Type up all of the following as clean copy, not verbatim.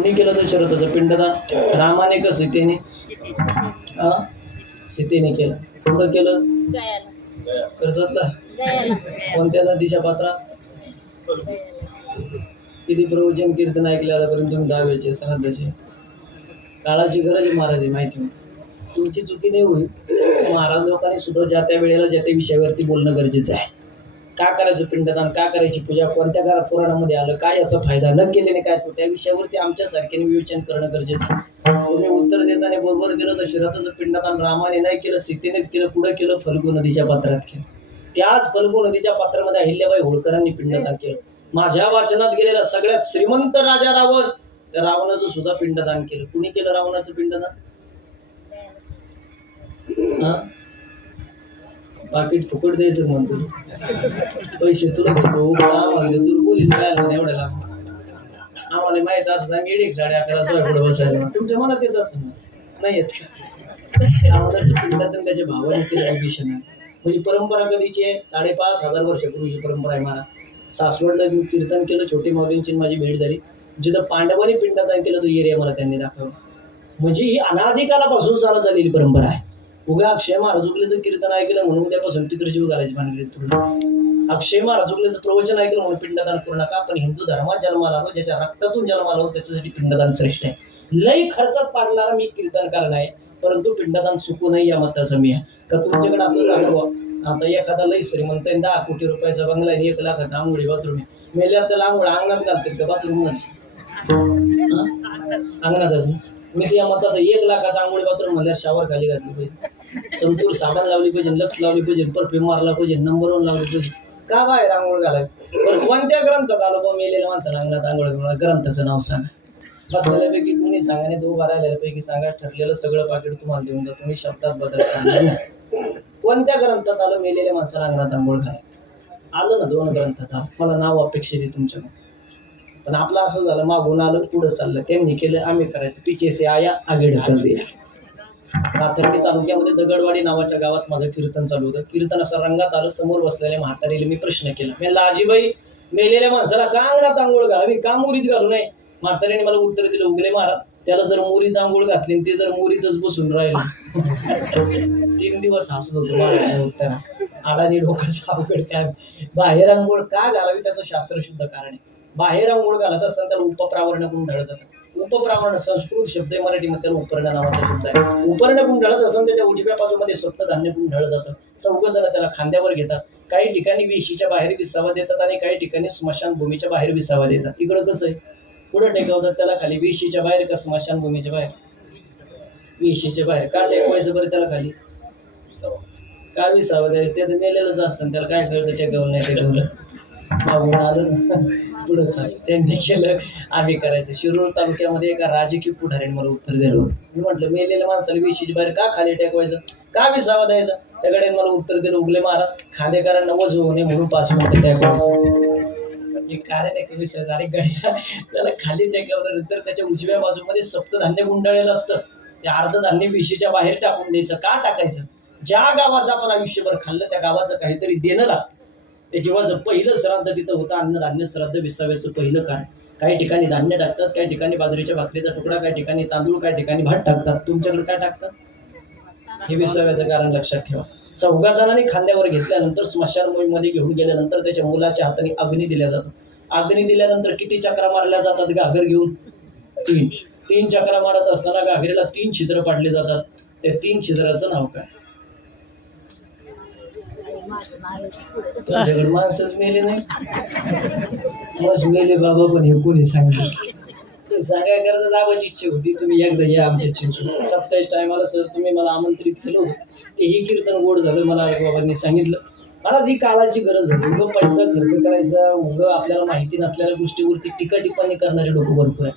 कुणी केलं दशरथाचं पिंडदान? रामाने का सीतेने? सीतेने केलं. कुठं केलं? कर्जतला. कोणत्या नदीच्या पात्रात? किती प्रवचन कीर्तन ऐकले आतापर्यंत तुम्ही? 10वेचे श्राद्धाचे. काळाची गरज आहे महाराज, माहिती. तुमची चुकी नाही होईल. महाराज लोकांनी सुद्धा ज्या त्या वेळेला ज्या त्या विषयावरती बोलणं गरजेचं आहे. का करायचं पिंडदान, का करायची पूजा, कोणत्या काळात पुराणामध्ये आलं, काय याचा फायदा, न केल्याने काय तो, त्या विषयावरती आमच्यासारख्याने विवेचन करणं गरजेचं आहे. तुम्ही उत्तर देताना बरोबर दिलं. दशरथाचं पिंडदान रामाने नाही केलं, सीतेनेच केलं. पुढे केलं फल्गू नदीच्या पात्रात केलं. त्याच फल्गू नदीच्या पात्रामध्ये अहिल्याबाई होळकरांनी पिंडदान केलं. माझ्या वाचनात गेलेला सगळ्यात श्रीमंत राजा रावण, त्या रावणाचं सुद्धा पिंडदान केलं. कुणी केलं रावणाचं पिंडदान? पाकिट फुकट द्यायचं म्हणतो, पैसे तुला देतो, तुला बोली एवढ्याला. आम्हाला माहित असत आम्ही 11:30 पुढे बसायला. तुमच्या मनात येत असं नाही येत का? रावणाचं पिंडदान त्याच्या भावाने केलं. भीषण म्हणजे परंपरा कधीची आहे? 5,500 वर्षापूर्वीची परंपरा आहे. मला सासवडला मी कीर्तन केलं, छोटी माऊलींची माझी भेट झाली. जिथं पांडवांनी पिंडदान केलं तो एरिया मला त्यांनी दाखवला. म्हणजे ही अनादिकालापासून चालत आलेली परंपरा आहे. उगा अक्षय महाराजुकलेचं कीर्तन ऐकलं म्हणून उद्यापासून पितृजीव करायची भानगडीत तुला. अक्षय महाराजुकलेचं प्रवचन ऐकलं म्हणून पिंडदान करू नका. पण हिंदू धर्मात जन्माला आलो, ज्याच्या रक्तातून जन्माला आलो, त्याच्यासाठी पिंडदान श्रेष्ठ आहे. लई खर्चात पाडणारा मी कीर्तनकार नाही, परंतु पिंडदान चुकू नये या मताचं मी आहे. का तुमच्याकडे असं झालं आता एखादा लई श्रीमंत 10 कोटी रुपयाचा बंगला आहे, 1 लाखाचा आंघोळी बाथरूम आहे, मेल्यावर त्याला आंघोळ अंगणात घालतील का बाथरूम मध्ये? अंगणातच. मी त्या मताचं 1 लाखाचा आंघोळी बाथरूम मध्ये शावर खाली घातली पाहिजे, संतूर साबण लावली पाहिजे, लक्ष लावली पाहिजे, परफ्यूम मारला पाहिजे, नंबर 1 लावली पाहिजे. का बाहेर आंघोळ घालाय? पण कोणत्या ग्रंथात आलो बा मेलेल्या माणसाला अंगणात आंघोळ घालून? ग्रंथाचं नाव सांगा. बसलेल्यापैकी कुणी सांगा नाही, तो राहिलेल्यापैकी सांगा. ठरलेलं सगळं पाकिट तुम्हाला देऊन जातो. मी शब्दात बदल करणार नाही. कोणत्या ग्रंथात आलं मेलेल्या माणसाला अंगणात आंघोळ घालाय? आलं ना, 2 ग्रंथात आलं. मला नाव अपेक्षित आहे तुमच्याकडे. पण आपलं असं झालं, मागून आलं पुढं चाललं. त्यांनी केलं, आम्ही करायचं. पिछे से आया आगे ढकल दिया. पाथर्डी तालुक्यामध्ये दगडवाडी नावाच्या गावात माझं कीर्तन चालू होतं. कीर्तन असं रंगात आलं. समोर बसलेल्या म्हातारीला मी प्रश्न केला. मी म्हणलं, आजीबाई, मेलेल्या माणसाला का अंगणात आंघोळ घालावी, का मुरीत घालू नये? म्हातारीने मला उत्तर दिलं, उगले महाराज, त्याला जर मुरीत आंघोळ घातली ते जर मुरीतच बसून राहिलं. 3 दिवस हसत होतो महाराज उत्तरा. आडानी डोकाचा अवघड काय. बाहेर आंघोळ का घालावी त्याचं शास्त्रशुद्ध कारण आहे. बाहेर आंघोळ घालत असताना त्याला उपप्रावरण कुंडळ जातं. उपप्रावरण संस्कृत शब्द आहे, मराठीमध्ये त्याला उपर्ण नावाचा शब्द आहे. उपर्ण कुंडळत असताना त्याच्या उजव्या बाजूमध्ये सप्तधान्य कुंडळ जातं. 4 जण त्याला खांद्यावर घेतात. काही ठिकाणी वेशीच्या बाहेर विसावा देतात आणि काही ठिकाणी स्मशानभूमीच्या बाहेर विसावा देतात. इकडं कसं आहे? पुढे टेकवतात त्याला खाली. वेशीच्या बाहेर का स्मशानभूमीच्या बाहेर? वेशीच्या बाहेर. का टेकवायचं बरं त्याला खाली? का विसावा द्यायचं? ते तर मेलेलंच असतं, त्याला काय कळतं टेकवलं नाही टेकवलं. मागून आलं ना पुढं चालेल. त्यांनी केलं, आम्ही करायचं. शिरूर तालुक्यामध्ये एका राजकीय पुढाऱ्याने मला उत्तर दिलं होतं. मी म्हटलं, मेलेल्या माणसाला वेशीच्या बाहेर का खाली टेकवायचं, का विसावा द्यायचा? त्याकडे मला उत्तर दिलं, उगले महाराज, खांदेकरांना वज होऊ नये म्हणून 5 मिनिटं टेकवायचं. एक कारण आहे विषय गड्या, त्याला खाली टेकवल्यानंतर त्याच्या उजव्या बाजूमध्ये सप्तधान्य गुंडाळलेलं असतं. ते अर्धधान्य वेशीच्या बाहेर टाकून द्यायचं. का टाकायचं? ज्या गावाचं आपण आयुष्यभर खाल्लं त्या गावाचं काहीतरी देणं लागतं. ते जीवाचं पहिलं श्राद्ध तिथं होतं, अन्नधान्य श्राद्ध विसाव्याचं पहिलं कारण. काही ठिकाणी धान्य टाकतात, काही ठिकाणी बाजरीच्या भाकरीचा तुकडा, काही ठिकाणी तांदूळ, काही ठिकाणी भात टाकतात. तुमच्याकडे काय टाकतात? हे विसाव्याचं कारण लक्षात ठेवा. 4 जणांनी खांद्यावर घेतल्यानंतर स्मशानभूमीमध्ये घेऊन गेल्यानंतर त्याच्या मुलाच्या हाताने अग्नी दिल्या जातो. अग्नी दिल्यानंतर किती चक्रा मारल्या जातात घागर घेऊन? 3 चक्रा मारत असताना घागरीला 3 छिद्र पाडले जातात. त्या 3 छिद्राचं नाव काय? तुमच्याकडे माणसंच मेले नाही, मस्त मेले बाबा. पण हे कोणी सांगितलं? सांगाय करता दाबाची इच्छा होती. तुम्ही एकदा या आमच्या चिंचू 27 टायमाला सर तुम्ही मला आमंत्रित केलं होतं. तेही कीर्तन गोड झालं. मला आई बाबांनी सांगितलं, मला जी काळाची गरज होती. उगं पैसा खर्च करायचा, उगं आपल्याला माहिती नसलेल्या गोष्टीवरती टीका टिप्पणी करणारे लोक भरपूर आहे.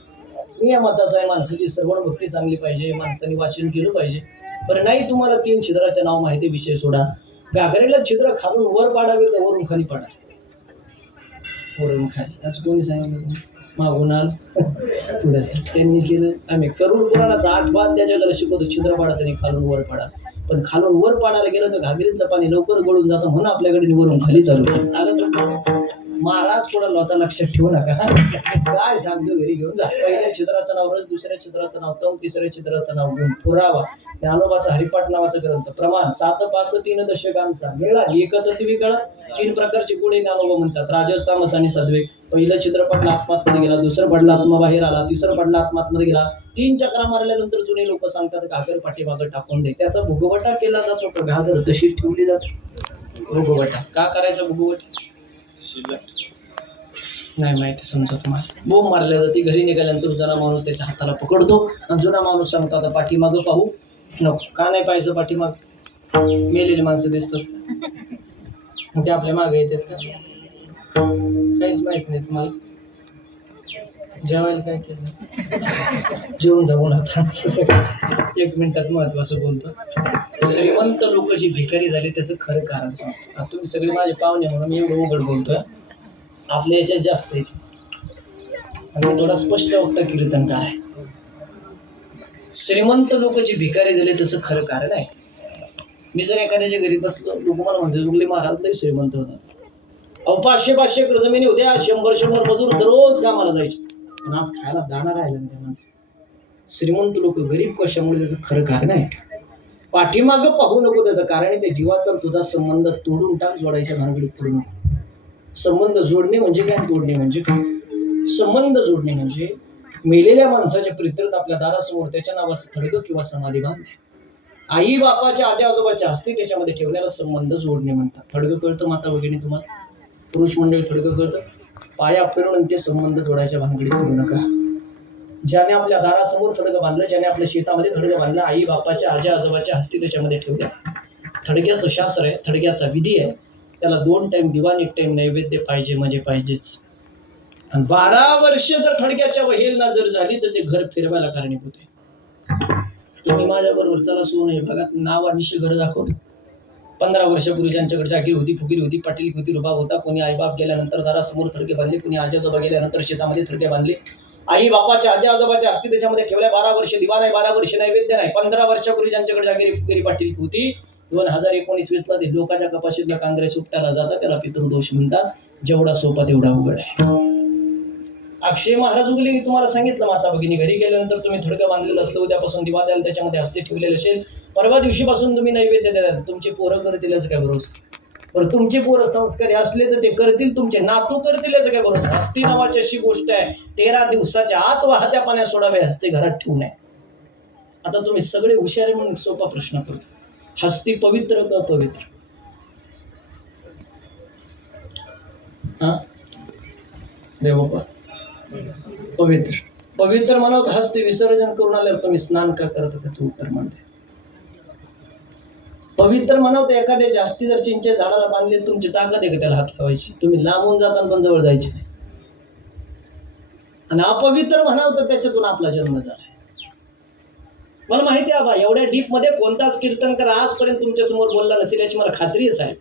मी या मताचा आहे, माणसाची श्रवण भक्ती चांगली पाहिजे, माणसाने वाचन केलं पाहिजे. बरं नाही तुम्हाला 3 छिद्राचे नाव माहिती, विषय सोडा. घागरीला छिद्र खालून वर पाडावे का वरून खाली पाडा? वरून खाली. असं कोणी सांगितलं? मागून आल पुढे त्यांनी केलं. आम्ही करुण पुराणाचा 8 भाग त्याच्याकडे शिकवतो. छिद्र पाडा त्यांनी खालून वर पाडा. पण खालून वर पाडायला गेलं तर घागरीतलं पाणी लवकर गळून जातं, म्हणून आपल्याकडे वरून खाली चालू आलं. महाराज पुढे लोता लक्षात ठेवू नका. काय सांगतो घरी घेऊन जा. पहिल्या चित्राचं नाव रस, दुसऱ्या चित्राचं नाव तम, तिसऱ्या चित्राचं नाव गुण. पुरावा ज्ञानोबाचा हरिपाठ नावाचा ग्रंथ. प्रमाण 7, 5, 3 दशकांचा मेळा. एकतत्वी कळा. 3 प्रकारचे गुण ज्ञानोबा म्हणतात. राजस, तामस आणि सद्वे. पहिलं चित्र पडलं आत्मात्मध्ये गेला, दुसरं पडलं आत्मा बाहेर आला, तिसरं पडलं आत्मात्मध्ये गेला. 3 चक्रा मारल्यानंतर जुने लोक सांगतात घागर पाठीमागं टाकून दे. त्याचा भुगवटा केला जातो का घागर तशीच ठेवली जाते. भुगवटा का करायचा? भुगवटा नाही माहिती समजा तुम्हाला. बोंब मारल्या जाते. घरी निघाल्यानंतर जुना माणूस त्याच्या हाताला पकडतो आणि जुना माणूस सांगतो आता पाठीमागं पाहू नको. का नाही पाहायचं पाठीमाग? मेलेली माणसं दिसतात ते आपल्या मागे येतात का? काहीच माहित नाही तुम्हाला. जेवायला काय केलं? जेवण जाऊन आता 1 मिनिटात महत्वाचं बोलतो. श्रीमंत लोक जी भिकारी झाली त्याचं खरं कारण सांगतो. आता तुम्ही सगळे माझे पाहुणे म्हणून मी एवढं उघड बोलतोय. आपल्या याच्यात जास्त आहे आणि थोडा स्पष्ट वक्ता कीर्तनकार आहे. श्रीमंत लोक जी भिकारी झाले त्याचं खरं कारण आहे. मी जर एखाद्याच्या घरी बसलो, लोक मला म्हणतात उगले महाराज लय श्रीमंत होता. 500-500 एकर जमिनी होत्या, 100-100 मजूर दररोज कामाला जायचे, पण आज खायला दाणा राहिला नाही त्या माणसं. श्रीमंत लोक गरीब कशामुळे त्याचं खरं कारण आहे. पाठीमागं पाहू नको त्याचं कारण आहे. त्या जीवाचा तुझा संबंध तोडून टाक. जोडायच्या भानगडीत पडू नको. संबंध जोडणे म्हणजे काय? तोडणे म्हणजे काय? संबंध जोडणे म्हणजे मेलेल्या माणसाच्या प्रित्यर्थ आपल्या दारासमोर त्याच्या नावाचं थडगं किंवा समाधी बांधणे. आई बापाच्या आजी आजोबाच्या हस्ते त्याच्यामध्ये ठेवण्याला संबंध जोडणे म्हणतात. थडगं कळतं माता भगिनी तुम्हाला? पुरुष मंडळी थडगं कळतं. पाया फिरवून ते संबंध जोडायच्या भानगडीत पडू नका. ज्याने आपल्या दारासमोर थडगं बांधलं, ज्याने आपल्या शेतामध्ये थडगं बांधलं, आई बापाच्या आजी आजोबाच्या हस्ते त्याच्यामध्ये ठेवल्या. थडग्याचं शास्त्र आहे, थडग्याचा विधी आहे. त्याला 2 टाइम दिवाण, 1 टाइम नैवेद्य पाहिजे म्हणजे पाहिजेच. आणि 12 वर्ष जर थडग्याच्या वहेलना जर झाली तर ते घर फिरवायला कारणीभूत आहे. तुम्ही माझ्या बरोबर चला सोन आहे बघा, नावानिशी घर दाखवतो. 15 वर्षापूर्वी ज्यांच्याकडे जागीर होती, फुकीर होती, पाटील होती, रुबाब होता, कोणी आईबाप गेल्यानंतर दारासमोर थडगे बांधले, कोणी आजी आजोबा गेल्यानंतर शेतामध्ये थडगे बांधले. आई बापाच्या आजी आजोबाच्या हस्ते त्याच्यामध्ये ठेवल्या. 12 वर्ष दिवा नाही, 12 वर्ष नैवेद्य नाही. 15 वर्षापूर्वी ज्यांच्याकडे जागीर फुकीरी पाटील होती, 2019-20 ते लोकांच्या कपाशीतला काँग्रेस उपटायला जातात. त्याला पितृदोष म्हणतात. जेवढा सोपा तेवढा उघड आहे. अक्षय महाराज उगले तुम्हाला सांगितलं माता भगिनी. घरी गेल्यानंतर तुम्ही थडगं बांधलेलं असलं, उद्यापासून दिवा द्याल, त्याच्यामध्ये हस्ते ठेवलेले असेल, परवा दिवशीपासून तुम्ही नैवेद्य द्याल. तुमचे पोरं करतील याचं काय भरोसा? बरं तुमचे पोरं संस्कारी असले तर ते करतील, तुमचे नातू करतील याचं काय भरोसा? हस्ती नावाची अशी गोष्ट आहे, 13 दिवसाच्या आत वाहत्या पाण्यात सोडावे, हस्ते घरात ठेवू नये. आता तुम्ही सगळे हुशार म्हणून सोपा प्रश्न करतो. हस्ती पवित्र का अपवित्र? हा देव बाबा पवित्र. पवित्र म्हणत हस्ती विसर्जन करून आल्यावर तुम्ही स्नान का करता? त्याचं उत्तर म्हणते पवित्र म्हणत एखाद्याच्या हस्ती जर चिंचेच्या झाडाला बांधले, तुमची ताकद आहे का त्याला हात लावायची? तुम्ही लांबून जाताना पण जवळ जायचे नाही. आणि अपवित्र म्हणावं तर त्याच्यातून आपला जन्म झाला. मला माहिती आहे बा, एवढ्या डीप मध्ये कोणताच कीर्तनकार आजपर्यंत तुमच्या समोर बोलला नसेल याची मला खात्री आहे साहेब.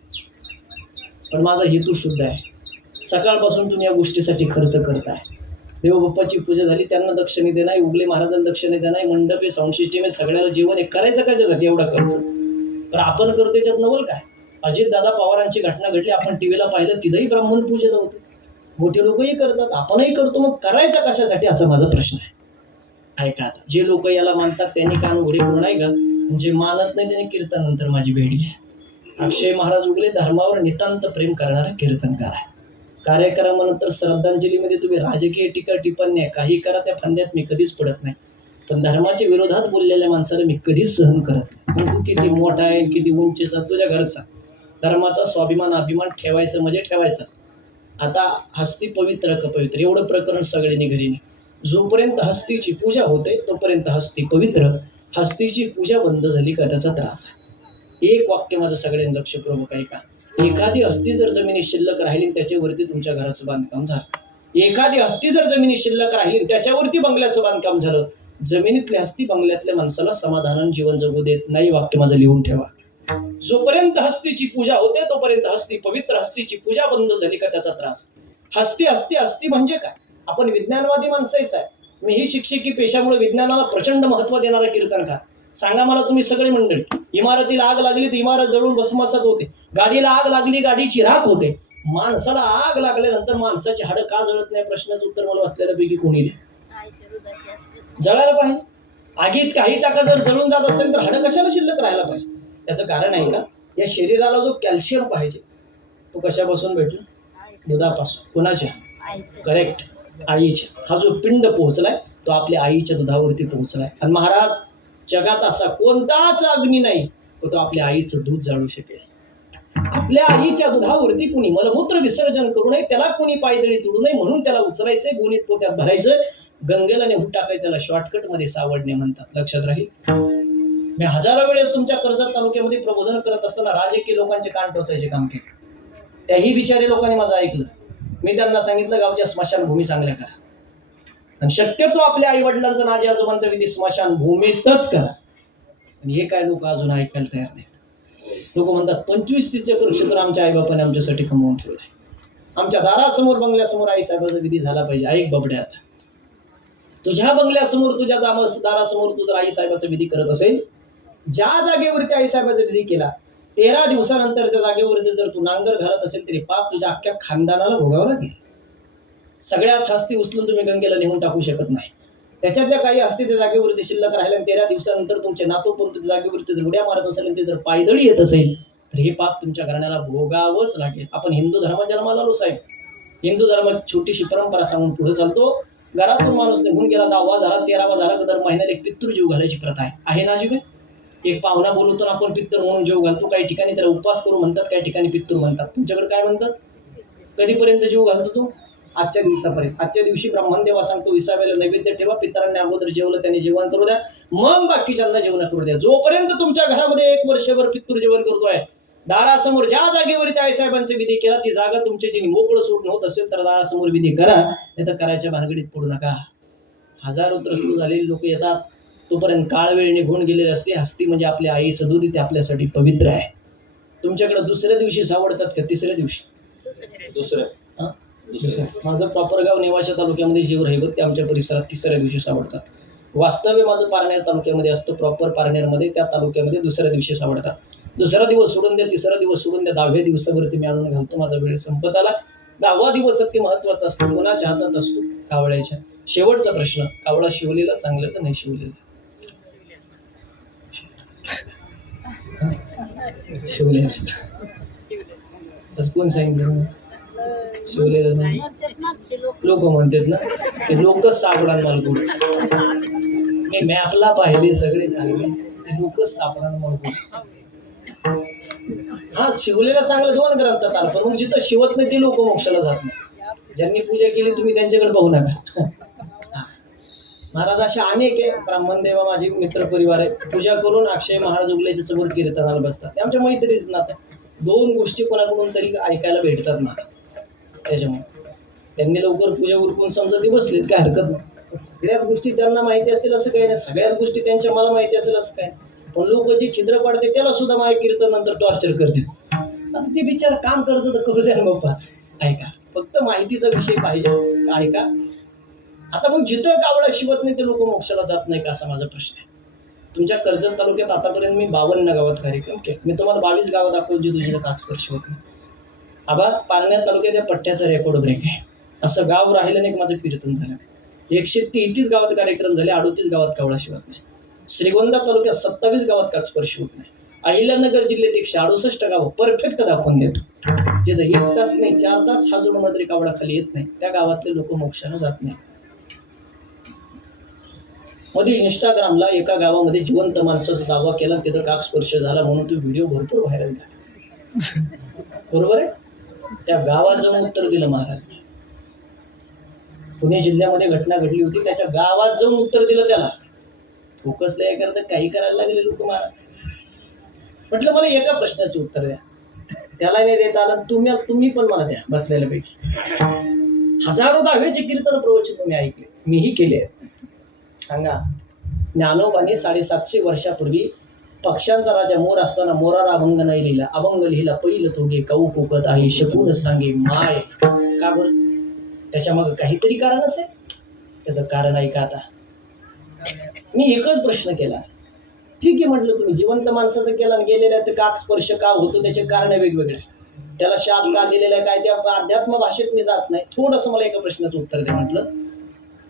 पण माझा हेतू शुद्ध आहे. सकाळपासून तुम्ही या गोष्टीसाठी खर्च करताय. देवबाप्पाची पूजा झाली, त्यांना दक्षिणे देणार, उगले महाराजांना दक्षिणे देणार, मंडप आहे, साऊंड सिस्टीम आहे, सगळ्याला जेवण आहे. करायचं कशासाठी एवढा खर्च? पण आपण करतो त्याच्यात नवल काय? अजित दादा पवारांची घटना घडली, आपण टीव्हीला पाहिलं, तिथंही ब्राह्मण पूजन होते. मोठे लोकही करतात, आपणही करतो. मग करायचा कशासाठी असा माझा प्रश्न आहे. ऐका, जे लोक याला मानतात त्यांनी कान उघडे करून ऐका, जे मानत नाही त्यांनी कीर्तन नंतर माझी भेट घ्या. अक्षय महाराज उगले धर्मावर नितांत प्रेम करणारा कीर्तनकार आहे. कार्यक्रमानंतर श्रद्धांजलीमध्ये तुम्ही राजकीय टीका टिप्पण्या काही करा, त्या फंद्यात मी कधीच पडत नाही. पण धर्माच्या विरोधात बोललेल्या माणसाला मी कधीच सहन करत नाही. तू किती मोठा आहे, किती उंचीचा, तुझ्या घरचा. धर्माचा स्वाभिमान अभिमान ठेवायचं म्हणजे ठेवायचा. आता हस्ती पवित्र का पवित्र एवढं प्रकरण सगळ्यांनी घरी नाही. जोपर्यंत हस्तीची पूजा होते तोपर्यंत हस्ती पवित्र. हस्तीची पूजा बंद झाली का त्याचा त्रास आहे. एक वाक्य माझं सगळ्यांनी लक्षपूर्वक ऐका. एखादी हस्ती जर जमिनी शिल्लक राहिली त्याच्यावरती तुमच्या घराचं बांधकाम झालं. एखादी हस्ती जर जमिनी शिल्लक राहिली त्याच्यावरती बंगल्याचं बांधकाम झालं. जमिनीतल्या हस्ती बंगल्यातल्या माणसाला समाधानानं जीवन जगू देत नाही. वाक्य माझं लिहून ठेवा. जोपर्यंत हस्तीची पूजा होते तोपर्यंत हस्ती पवित्र. हस्तीची पूजा बंद झाली का त्याचा त्रास. हस्ती हस्ती हस्ती म्हणजे काय? आपण विज्ञानवादी माणसंच आहे. मी ही शिक्षकी पेशामुळे विज्ञानाला प्रचंड महत्व देणारा कीर्तनकार. सांगा मला तुम्ही सगळे मंडळी, इमारतीला आग लागली तर इमारत जळून भस्मसात होते. गाडीला आग लागली गाडीची राख होते. माणसाला आग लागल्यानंतर माणसाची हाडं का जळत नाही प्रश्नाचं उत्तर मला असलेल्यापैकी कोणी दे. जळायला पाहिजे. आगीत काही टाका जर जळून जात असेल तर हाडं कशाला शिल्लक राहायला पाहिजे. त्याचं कारण आहे का, या शरीराला जो कॅल्शियम पाहिजे तो कशापासून भेटला, दुधापासून. कोणाच्या, करेक्ट, आईच्या. हा जो पिंड पोहोचलाय तो आपल्या आईच्या दुधावरती पोहोचलाय. आणि महाराज, जगात असा कोणताच अग्नी नाही तो आपल्या आईचं दूध जाळू शकेल. आपल्या आईच्या दुधावरती कुणी मलमूत्र विसर्जन करू नये, त्याला कुणी पायदळी तुडू नये म्हणून त्याला उचलायचंय, गुणित पोत्यात भरायचं, गंगेला नेहून टाकायचं. त्याला शॉर्टकट मध्ये सावडणे म्हणतात. लक्षात राहील. मी हजारो वेळेस तुमच्या कर्जत तालुक्यामध्ये प्रबोधन करत असताना राजकीय लोकांचे कान टोचायचे काम केले. त्याही बिचारी लोकांनी माझं ऐकलं. मी त्यांना सांगितलं गावच्या स्मशानभूमी चांगल्या करा आणि शक्यतो आपल्या आई वडिलांचा आजी आजोबांचा विधी स्मशानभूमीतच करा. आणि हे काय लोक अजून ऐकायला तयार नाहीत. लोक म्हणतात 25-30 एकर क्षेत्र आमच्या आईबापाने आमच्यासाठी कमवून ठेवलंय. आमच्या दारासमोर बंगल्यासमोर आईसाहेबाचा विधी झाला पाहिजे. ऐक बबड्या, आता तुझ्या बंगल्यासमोर तुझ्या दारासमोर तू जर आईसाहेबाचा विधी करत असेल, ज्या जागेवरती आईसाहेबाचा विधी केला 13 दिवसानंतर त्या जागेवरती जर तू नांगर घालत असेल तरी पाप तुझ्या अख्ख्या खानदानाला भोगावं लागेल. सगळ्याच हस्ती उचलून तुम्ही गंगेला नेऊन टाकू शकत नाही. त्याच्यातल्या काही हस्ती त्या जागेवरती शिल्लक राहिल्या 13 दिवसानंतर तुमचे नातोपंत जागेवरती जर उड्या मारत असेल आणि ते जर पायदळी येत असेल तर हे पाप तुमच्या घराण्याला भोगावंच लागेल. आपण हिंदू धर्मात जन्माला आलो साहेब. हिंदू धर्मात छोटीशी परंपरा सांगून पुढे चालतो. घरातून माणूस निघून गेला, 10वा झाला, 13वा झाला, दर महिन्याला एक पितृ जीव घालायची प्रथा आहे ना अजिबे. एक पाहुणा बोलवतो आपण पित्तर म्हणून जीव घालतो. काही ठिकाणी त्याला उपवास करू म्हणतात, काही ठिकाणी पित्तूर म्हणतात. तुमच्याकडे काय म्हणतात? कधीपर्यंत जीव घालतो तो? आजच्या दिवसापर्यंत. आजच्या दिवशी ब्राह्मणदेवा सांगतो 20व्याला नैवेद्य ठेवा, पितरांनी अगोदर जेवलं त्यांनी जेवण करू द्या, मग बाकीच्यांना जेवण करू द्या. जोपर्यंत तुमच्या घरामध्ये 1 वर्षभर पितृ जेवण करतोय, दारासमोर ज्या जागेवरती आईसाहेबांचे विधी केला ती जागा तुमच्या जी मोकळं सोडून होत असेल तर दारासमोर विधी करा, नाही तर करायच्या भानगडीत पडू नका. हजारो त्रस्त झालेली लोक येतात, तोपर्यंत काळ वेळ निघून गेलेली असते. हस्ती म्हणजे आपल्या आईचं दूध, ते आपल्यासाठी पवित्र आहे. तुमच्याकडे दुसऱ्या दिवशी सावडतात का तिसऱ्या दिवशी? दुसरं. माझं प्रॉपर गाव नेवाशा तालुक्यामध्ये जीव राहिवत, ते आमच्या परिसरात तिसऱ्या दिवशी सावडतात. वास्तव्य माझं पारनेर तालुक्यामध्ये असतं, प्रॉपर पारनेरमध्ये, त्या तालुक्यामध्ये दुसऱ्या दिवशी सावडतात. दुसरा दिवस सोडून द्या, तिसरा दिवस सोडून द्या, 10व्या दिवसावरती मी आणून घालतो. माझा वेळ संपत आला. 10वा दिवस अति महत्वाचा असतो. कोणाच्या हातात असतो? कावळ्याच्या. शेवटचा प्रश्न, कावळा शिवलेला चांगलं का नाही शिवलेलं? शिवलेलं. कोण सांगितलं शिवलेलं? लोक म्हणतात ना, ते लोकच सापडा मालगुड. मी मॅपला पाहिले सगळे झाले, ते लोकच सापडा मालगुड. हा शिवलेला चांगलं 2 ग्रंथात आलं, पण मग जिथं शिवत नाही ते लोक मोक्षाला जात नाही. ज्यांनी पूजा केली तुम्ही त्यांच्याकडे पाहू नका. महाराज असे अनेक आहे. ब्राह्मणदेवा माझी मित्र परिवार आहे, पूजा करून अक्षय महाराज उगल्याच्या समोर कीर्तनाला बसतात. ते आमच्या मैत्रीच नातं. 2 गोष्टी कोणाकडून तरी ऐकायला भेटतात महाराज. त्याच्यामुळे त्यांनी लवकर पूजा उरकून समजा ते बसलेत, काय हरकत नाही. सगळ्याच गोष्टी त्यांना माहिती असतील असं काही नाही, सगळ्याच गोष्टी त्यांच्या मला माहिती असेल असं काय. पण लोक जे छिद्र पाडते त्याला सुद्धा माझ्या कीर्तन नंतर टॉर्चर करते. आता ते बिचार काम करतं तर करू द्या ना बाप्पा. ऐका, फक्त माहितीचा विषय पाहिजे, ऐका. आता मग जिथं कावळा शिवत नाही ते लोक मोक्षाला जात नाही का, असा माझा प्रश्न आहे. तुमच्या कर्जत तालुक्यात आतापर्यंत मी 52 गावात कार्यक्रम केले. मी तुम्हाला 22 गावं दाखवली जे तुझ्या काचस्पर्श होत नाही. आबा पारनेर तालुक्यात या पट्ट्याचा रेकॉर्ड ब्रेक आहे. असं गाव राहिलं नाही माझं कीर्तन झालं. 133 गावात कार्यक्रम झाले, 38 गावात कावळा शिवत नाही. श्रीगोंदा तालुक्यात 27 गावात काचस्पर्श होत नाही. अहिल्यानगर जिल्ह्यात 168 गावं परफेक्ट दाखवून देतो. जिथं 1 तास नाही 4 तास हा जोड मात्र कावळा खाली येत नाही, त्या गावातले लोक मोक्षाला जात नाही. मध्ये इंस्टाग्रामला एका गावामध्ये जिवंत माणसाचा दावा केला, तिथं काकस्पर्श झाला म्हणून तो व्हिडिओ भरपूर व्हायरल झाला. बरोबर आहे. त्या गावात जाऊन उत्तर दिलं महाराज. पुणे जिल्ह्यामध्ये घटना घडली होती, त्याच्या गावात जाऊन उत्तर दिलं. त्याला फोकस द्याय करता काही करायला लागले लोक महाराज. म्हटलं मला एका प्रश्नाचं उत्तर द्या. त्याला नाही देता आलं, तुम्ही पण मला द्या बसलेल्या पैकी. हजारो दहावेचे कीर्तन प्रवचन तुम्ही ऐकले, मीही केले. सांगा, ज्ञानोबाने 750 वर्षापूर्वी पक्ष्यांचा राजा मोर असताना मोराला अभंग नाही लिहिला. अभंग लिहिला पहिलं तोगे कौ कोकत आहे शकून सांगे माय. का बरं? त्याच्या मग काहीतरी कारण असेल. त्याचं कारण ऐका. आता मी एकच प्रश्न केला. ठीक आहे म्हटलं, तुम्ही जिवंत माणसाचं केला आणि गेलेल्या तर काक स्पर्श का होतो त्याचे कारण वेगवेगळे. त्याला शाप का दिलेला आहे काय त्या अध्यात्म भाषेत मी जात नाही. थोडंसं मला एका प्रश्नाचं उत्तर द्या म्हटलं.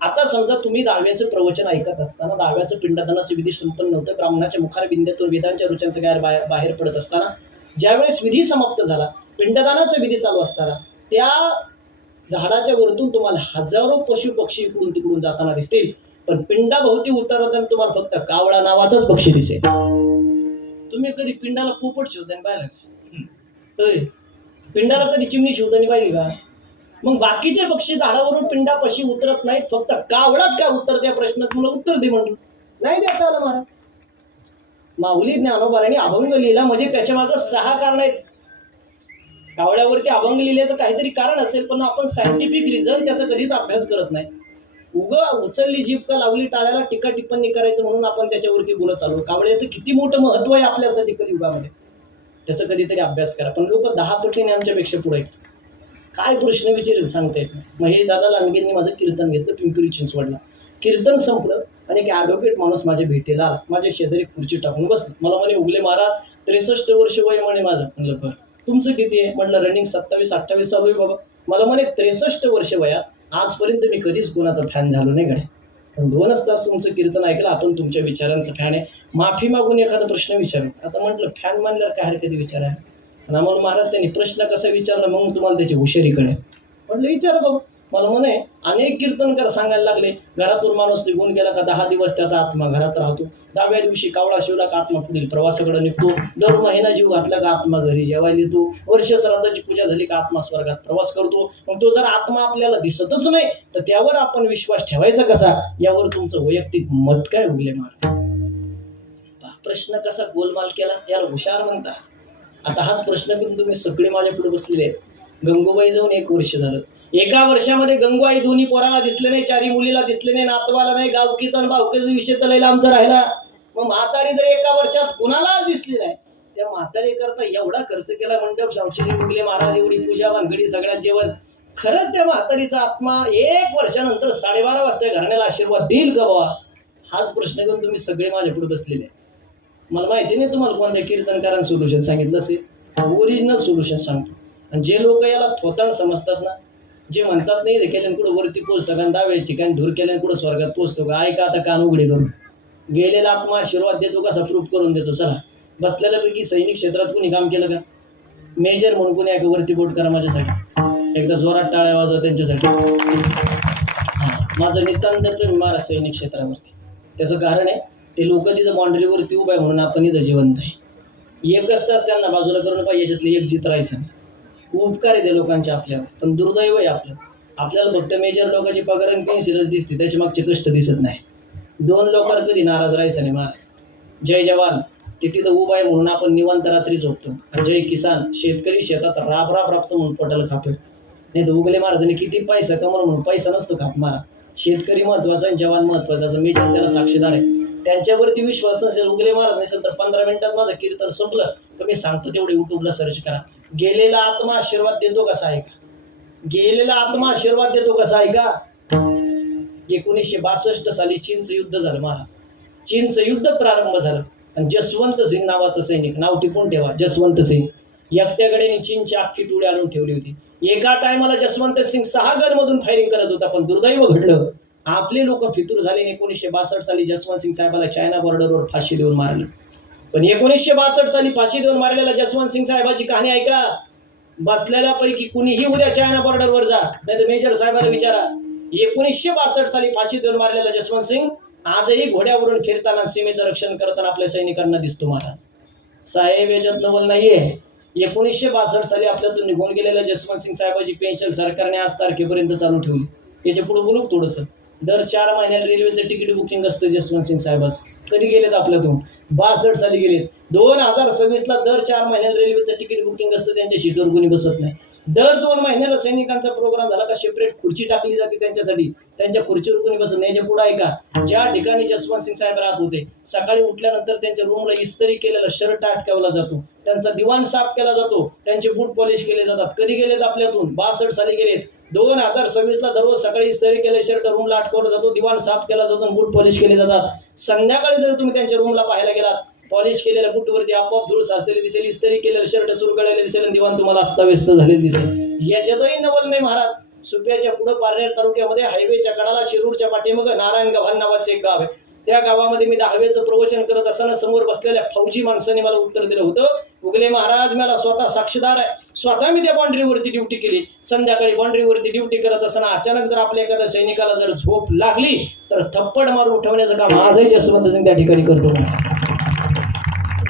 आता समजा तुम्ही दहाव्याचं प्रवचन ऐकत असताना दहाव्याचं पिंडदानाचं विधी संपन्न होतं, ब्राह्मणाच्या मुखार बिंद्यातून वेदांच्या रुचांचं गायर बाहेर पडत असताना ज्यावेळेस विधी समाप्त झाला, पिंडदानाचा विधी चालू असताना त्या झाडाच्या वरतून तुम्हाला हजारो पशु पक्षी इकडून तिकडून जाताना दिसतील, पण पिंडाभोवती उतरताना तुम्हाला फक्त कावळा नावाचाच पक्षी दिसेल. तुम्ही कधी पिंडाला पोपट शोधताना पाहिला का? पिंडाला कधी चिमणी शोधताना पाहिली का? मग बाकीचे पक्षी झाडावरून पिंडापाशी उतरत नाहीत, फक्त कावळाच काय उतरते या प्रश्नात मला उत्तर दे म्हटलं. नाही देता आलं महाराज. माऊली ज्ञानोबारांनी अभंग लिहिला म्हणजे त्याच्या मागे 6 कारण आहेत. कावळ्यावरती अभंग लिहिल्याचं काहीतरी कारण असेल, पण आपण सायंटिफिक रिझन त्याचा कधीच अभ्यास करत नाही. उचलली जीभ का लावली टाळ्याला टीका टिप्पणी करायचं म्हणून आपण त्याच्यावरती बोलत चालू. कावळ्याचं किती मोठं महत्व आहे आपल्यासाठी कलियुगामध्ये त्याचा कधीतरी अभ्यास करा. पण लोक 10 पटीने आमच्यापेक्षा पुढे आहेत. काय प्रश्न विचारेल सांगता येत नाही. मग हे दादा लांडगेंनी माझं कीर्तन घेतलं पिंपरी चिंचवडला. कीर्तन संपलं आणि एक ॲडव्होकेट माणूस माझ्या भेटीला आला. माझ्या शेजारी खुर्ची टाकून बसला. मला म्हणे उगले महाराज 63 वर्ष वय म्हणे माझं. म्हणलं बरं तुमचं किती आहे? म्हटलं रनिंग 27-28 चालू आहे बाबा. मला म्हणे 63 वर्ष वयात आजपर्यंत मी कधीच कोणाचा फॅन झालो नाही गड्या, पण 2च तास तुमचं कीर्तन ऐकलं, आपण तुमच्या विचारांचं फॅन आहे, माफी मागून एखादा प्रश्न विचारू. आता म्हटलं फॅन मानल्यावर काय हरकती विचार आहे. आणि आम्हाला महाराज त्यांनी प्रश्न कसा विचारला मग तुम्हाला त्याची हुशारी कळेल. म्हटलं विचारा बाबा. मला म्हणे अनेक कीर्तनकार सांगायला लागले घरातून माणूस निघून गेला का 10 दिवस त्याचा आत्मा घरात राहतो, 10व्या दिवशी कावळा शिवला का आत्मा पुढील प्रवासाकडे निघतो, दर महिना जीव घातला का आत्मा घरी जेवायला येतो, वर्ष श्राद्धाची पूजा झाली का आत्मा स्वर्गात प्रवास करतो. मग तो जर आत्मा आपल्याला दिसतच नाही तर त्यावर आपण विश्वास ठेवायचा कसा, यावर तुमचं वैयक्तिक मत काय उगले महाराज. प्रश्न कसा गोलमाल केला, याला हुशार म्हणता. आता हाच प्रश्न घेऊन तुम्ही सगळे माझ्या पुढे बसलेले आहेत. गंगूबाई जाऊन 1 वर्ष झालं. 1 वर्षामध्ये गंगूबाई दोन्ही पोराला दिसले नाही, 4ही मुलीला दिसले नाही, नातवाला नाही, गावकीचा आणि भावकीचा विषय तर लयला आमचा राहिला. मग म्हातारी जर 1 वर्षात कुणालाच दिसली नाही, त्या म्हातारी करता एवढा खर्च केला, मंडप शावशिरी मुगले महाराज एवढी पूजा भानगडी सगळ्यात जेवण. खरंच त्या म्हातारीचा आत्मा 1 वर्षानंतर 12:30 वाजता घराण्याला आशीर्वाद देईल का बाबा? हाच प्रश्न घेऊन तुम्ही सगळे माझ्या पुढे बसलेले. मला माहिती नाही तुम्हाला कोणत्या कीर्तनकारांनी सोल्युशन सांगितलं असेल. ओरिजिनल सोल्युशन सांगतो. आणि जे लोक याला थोताण समजतात ना, जे म्हणतात नाही केल्याने कुठं वरती पोचतं का, 10व्या ठिकाणी धूर केल्याने कुठं स्वर्गात पोचतो का, ऐका आता कान उघडे करून. गेलेला आत्मा आशीर्वाद देतो कसा प्रूफ करून देतो. चला बसलेल्यापैकी सैनिक क्षेत्रात कोणी काम केलं का? मेजर म्हणून कोणी ऐका वरती बोट करा माझ्यासाठी, एकदा जोरात टाळ्या वाजवा त्यांच्यासाठी. माझं नितांत प्रेम मारा सैनिक क्षेत्रावरती. त्याचं कारण आहे ते लोक तिथं बाउंड्रीवरती उभा आहे म्हणून आपण इथं जिवंत आहे. 1 तास त्यांना बाजूला करून पाहिजे, याच्यातलं एक जित राहायचं नाही. उपकार आहे त्या लोकांचे आपल्यावर, पण दुर्दैव आहे आपल्याला फक्त मेजर लोकांची पगार आणि पेन्सिलच दिसते, त्याच्या मागचे कष्ट दिसत नाही. 2 लोकांना कधी नाराज राहायचं नाही महाराज. जय जवान ते तिथं उभा आहे म्हणून आपण निवांत रात्री झोपतो, आणि जय किसान शेतकरी शेतात राब राबतो म्हणून पोटाला खातोय. नाही तर उगले महाराजांनी किती पैसा कमवला म्हणून पैसा नसतो खात महाराज. शेतकरी महत्वाचा आणि जवान महत्वाचा, मेजर त्याला साक्षीदार आहे. त्यांच्यावरती विश्वास नसेल, उगले महाराज नसेल तर 15 मिनिटात माझं कीर्तन संपलं तर मी सांगतो तेवढे युट्यूबला सर्च करा. गेलेला आत्मा आशीर्वाद देतो कसा आहे का? गेलेला आत्मा आशीर्वाद देतो कसा आहे का? 1962 साली चीनचं युद्ध झालं महाराज. चीनचं युद्ध प्रारंभ झालं आणि जसवंत सिंग नावाचा सैनिक, नाव टिपून ठेवा जसवंत सिंग, एकट्याकडे चीनची अख्खी टोळी आणून ठेवली होती. एका टायमाला जसवंत सिंग 6 गनमधून फायरिंग करत होता, पण दुर्दैव घडलं आपले लोक फितूर झाले. 1962 साली जसवंत सिंग साहेबाला चायना बॉर्डरवर फाशी देऊन मारले. पण 1962 साली फाशी देऊन मारलेल्या जसवंत सिंग साहेबाची कहाणी ऐका. बसलेल्यापैकी कुणीही उद्या चायना बॉर्डरवर जा, नाही तर मेजर साहेबाला विचारा. 1962 साली फाशी देऊन मारलेला जसवंत सिंग आजही घोड्यावरून फिरताना सीमेचं रक्षण करताना आपल्या सैनिकांना दिसतो महाराज. साहेब याच्यात नवल नाहीये. 1962 साली आपल्यातून निघून गेलेल्या जसवंत सिंग साहेबाची पेन्शन सरकारने आज तारखेपर्यंत चालू ठेवली. याच्या पुढे बोलू थोडंसं. दर 4 महिन्याला रेल्वेचं तिकीट बुकिंग असतं जसवंत सिंग साहेबाचं. कधी गेलेत आपल्यातून? 62 साली गेलेत. 2026 ला दर 4 महिन्याला रेल्वेचं तिकीट बुकिंग असतं, त्यांच्या सीटवर कोणी बसत नाही. दर 2 महिन्याला सैनिकांचा प्रोग्राम झाला का सेपरेट खुर्ची टाकली जाते त्यांच्यासाठी, त्यांच्या खुर्चीवर कोणी बसत नाही. याच्या पुढे ऐका, ज्या ठिकाणी जसवंत सिंग साहेब राहत होते सकाळी उठल्यानंतर त्यांच्या रूमला इस्त्री केलेला शर्ट अटकावला जातो, त्यांचा दिवाण साफ केला जातो, त्यांचे बूट पॉलिश केले जातात. कधी गेलेत आपल्यातून? 62 साली गेलेत. 2026 ला दररोज सकाळी इस्त्री केले शर्ट रूमला अटकवला जातो, दिवाण साफ केला जातो, बूट पॉलिश केले जातात. संध्याकाळी जर तुम्ही त्यांच्या रूमला पाहायला गेलात पॉलिश केलेल्या बुटवरती आपोआप धूळ साचलेली दिसेल, इस्त्री केलेलं शर्ट सुरू करायला दिसेल आणि दिवाण तुम्हाला अस्ताव्यस्त झालेलं दिसेल. याच्यातही नवल नाही महाराज. सुप्याच्या पुढे पारनेर तालुक्यामध्ये हायवेच्या कडाला शिरूरच्या पाठीमाग नारायणगाव नावाचे एक गाव आहे. त्या गावामध्ये मी 10वेचं प्रवचन करत असताना समोर बसलेल्या फौजी माणसाने मला उत्तर दिलं होतं, उगले महाराज मला स्वतः साक्षीदार आहे, स्वतः मी त्या बाँड्रीवरती ड्युटी केली. संध्याकाळी बाँड्रीवरती ड्युटी करत असताना अचानक जर आपल्या एखाद्या सैनिकाला जर झोप लागली तर थप्पड मारून उठवण्याचं काम आजही जसवंत सिंग त्या ठिकाणी करतो.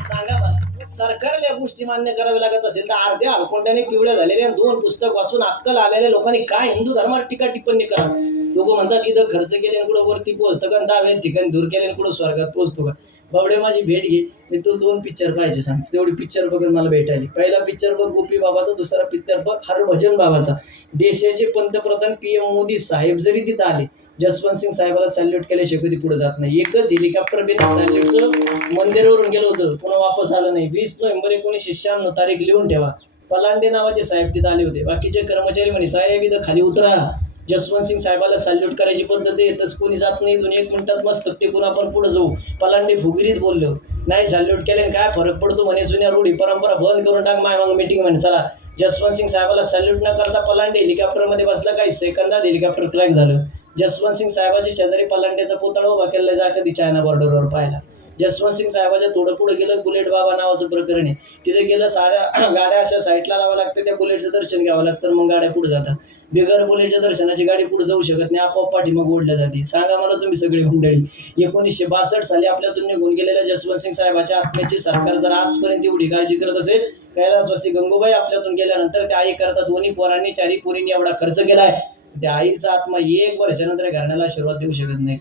सांगा मला, सरकारला या गोष्टी मान्य कराव्या लागत असेल तर अर्ध्या हलकोंड्याने पिवळ्या झालेल्या 2 पुस्तक वाचून अक्कल आलेल्या लोकांनी काय हिंदू धर्मावर टीका टिप्पणी करा. लोक म्हणतात इथं खर्च केले कुठं वरती पोहोचतं का, 10 ठिकाणी दूर केले कुठं स्वर्गात पोहोचतो का. बाबडे माझी भेट घे, मी तो 2 पिक्चर पाहिजे सांग, तेवढी पिक्चर बघून मला भेटायली. पहिला पिक्चर बघ गोपी बाबाचा, दुसरा पिक्चर बघ हरभजन बाबाचा. देशाचे पंतप्रधान PM मोदी साहेब जरी तिथं आले, जसवंत सिंग साहेबाला सॅल्यूट केल्याशिवाय कधी पुढे जात नाही. एकच हेलिकॉप्टर बिना सॅल्यूटचं मंदिरावरून गेलं होतं, पुन्हा वापस आलं नाही. 20 नोव्हेंबर 1996 तारीख लिहून ठेवा. पलांडे नावाचे साहेब तिथं आले होते. बाकीचे कर्मचारी म्हणे साहेब इथं खाली उतरा, जसवंत सिंग साहेबाला सॅल्यूट करायची पद्धत आहे, तसं कोणी जात नाही. 1 मिनिटात मस्त टेकून आपण पुढे जाऊ. पलांडे फुगरीत बोललो, नाही सॅल्यूट केल्याने काय फरक पडतो म्हणे, जुन्या रूढी परंपरा बंद करून टाक. माय मग मीटिंग म्हणे चला. जसवंत सिंग साहेबाला सॅल्यूट न करता पलांडे हेलिकॉप्टरमध्ये बसला. काही सेकंदात हेलिकॉप्टर क्रॅक झालं. जसवंत सिंग साहेबाच्या शेजारी पलांडेचा पुतळा उभा केला, जा कधी चायना बॉर्डरवर पाहिला. जसवंत सिंग साहेबाच्या थोडं पुढे गेलं, बुलेट बाबा नावाचं प्रकरण आहे. तिथे गेलं, साड्या गाड्या अशा साईडला लावावं लागते, त्या बुलेटचं दर्शन घ्यावं लागतं, मग गाड्या पुढे जातात. बिगर बुलेटच्या दर्शनाची गाडी पुढे जाऊ शकत नाही, आपोआप पाठी मग ओढल्या जाते. सांगा मला तुम्ही सगळी मंडळी, 1962 साली आपल्यातून निघून गेलेल्या जसवंत सिंग साहेबाच्या आत्म्याची सरकार जर आजपर्यंत एवढी काळजी करत असेल, कैलासवासी गंगूबाई आपल्यातून गेल्यानंतर त्या आई करता 2 पोरांनी 4 पोरींनी एवढा खर्च केलाय, त्या आईचा आत्मा 1 वर्षानंतर घराण्याला आशीर्वाद देऊ शकत नाही.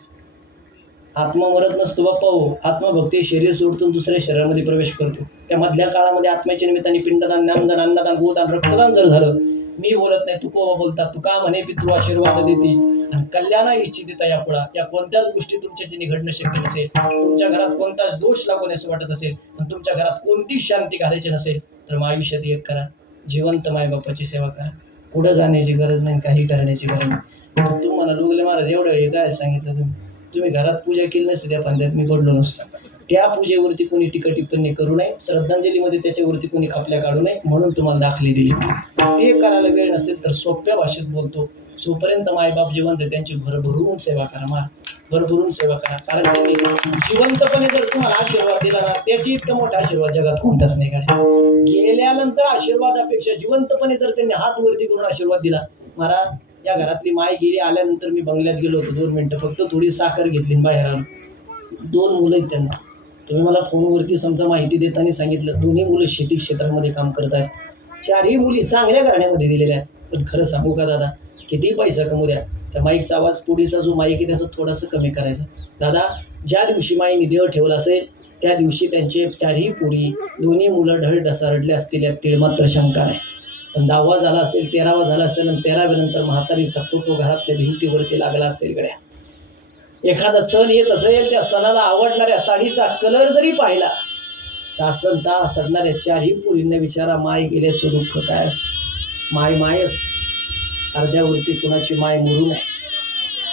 आत्मा मरत नसतो बाप्पा हो. आत्मभक्ती शरीर सोडून दुसऱ्या शरीरामध्ये प्रवेश करतो. त्या मधल्या काळामध्ये आत्म्याच्या निमित्ताने पिंडदान, ज्ञानदान, अन्नदान, गोदान, रक्तदान जर झालं, मी बोलत नाही, तुकोबा बोलतात, तुका म्हणे पितृ आशीर्वाद देते आणि कल्याणा इच्छित या पुढा. या कोणत्याच गोष्टी तुमच्याची घडणं शक्य नसेल, तुमच्या घरात कोणताच दोष लागून असं वाटत असेल आणि तुमच्या घरात कोणतीच शांती घालायची नसेल तर मग आयुष्यात एक करा, जिवंत मायबापाची सेवा करा. पुढे जाण्याची गरज नाही, काही करण्याची गरज नाही. तुम्हाला लोगले महाराज एवढं हे काय सांगितलं, तुम्ही घरात पूजा केली नसते त्या पंध्यात मी पडलो नसतो. त्या पूजेवरती कोणी टीका टिप्पणी करू नये, श्रद्धांजलीमध्ये त्याच्यावरती कोणी खापल्या काढू नये, म्हणून तुम्हाला दाखले दिली. ते करायला वेळ नसेल तर सोप्या भाषेत बोलतो, जोपर्यंत मायबाप जिवंत त्यांची भरभरून सेवा करा, भरभरून सेवा करा. कारण त्यांनी जिवंतपणे जर तुम्हाला आशीर्वाद दिला ना, त्याची इतका मोठा आशीर्वाद जगात कोणताच नाही. काय गेल्यानंतर आशीर्वादापेक्षा जिवंतपणे जर त्यांनी हात वरती करून आशीर्वाद दिला. महाराज या घरातली माय गेली, आल्यानंतर मी बंगल्यात गेलो होतो, 2 मिनिटं फक्त थोडी साखर घेतली बाहेर आलो. 2 मुलं आहेत त्यांना. तुम्ही मला फोनवरती समजा माहिती देताना सांगितलं 2ही मुलं शेती क्षेत्रामध्ये काम करत आहेत. 4ही मुली चांगल्या घराण्यामध्ये दिलेल्या आहेत. पण खरं सांगू का दादा, किती पैसा कमू द्या, त्या माईकचा आवाज पुढीचा जो माईक आहे त्याचा थोडासा कमी करायचा. दादा ज्या दिवशी माईने देव ठेवला असेल त्या दिवशी त्यांचे 4ही पोरी, 2ही मुलं ढळ ढसारडले असतील, यात तीळ मात्र शंका नाही. पण 10वा झाला असेल, 13वा झाला असेल आणि 13व्यानंतर म्हातारीचा फोटो घरातल्या भिंतीवरती लागला असेल. गड्या एखादा सण येत असेल, त्या सणाला आवडणाऱ्या साडीचा कलर जरी पाहिला तासन तास असणाऱ्या 4ही पोरींना विचारा माय गेल्याचं दुःख काय असतं. माय असते. अर्ध्यावरती कुणाची माय मरू नये,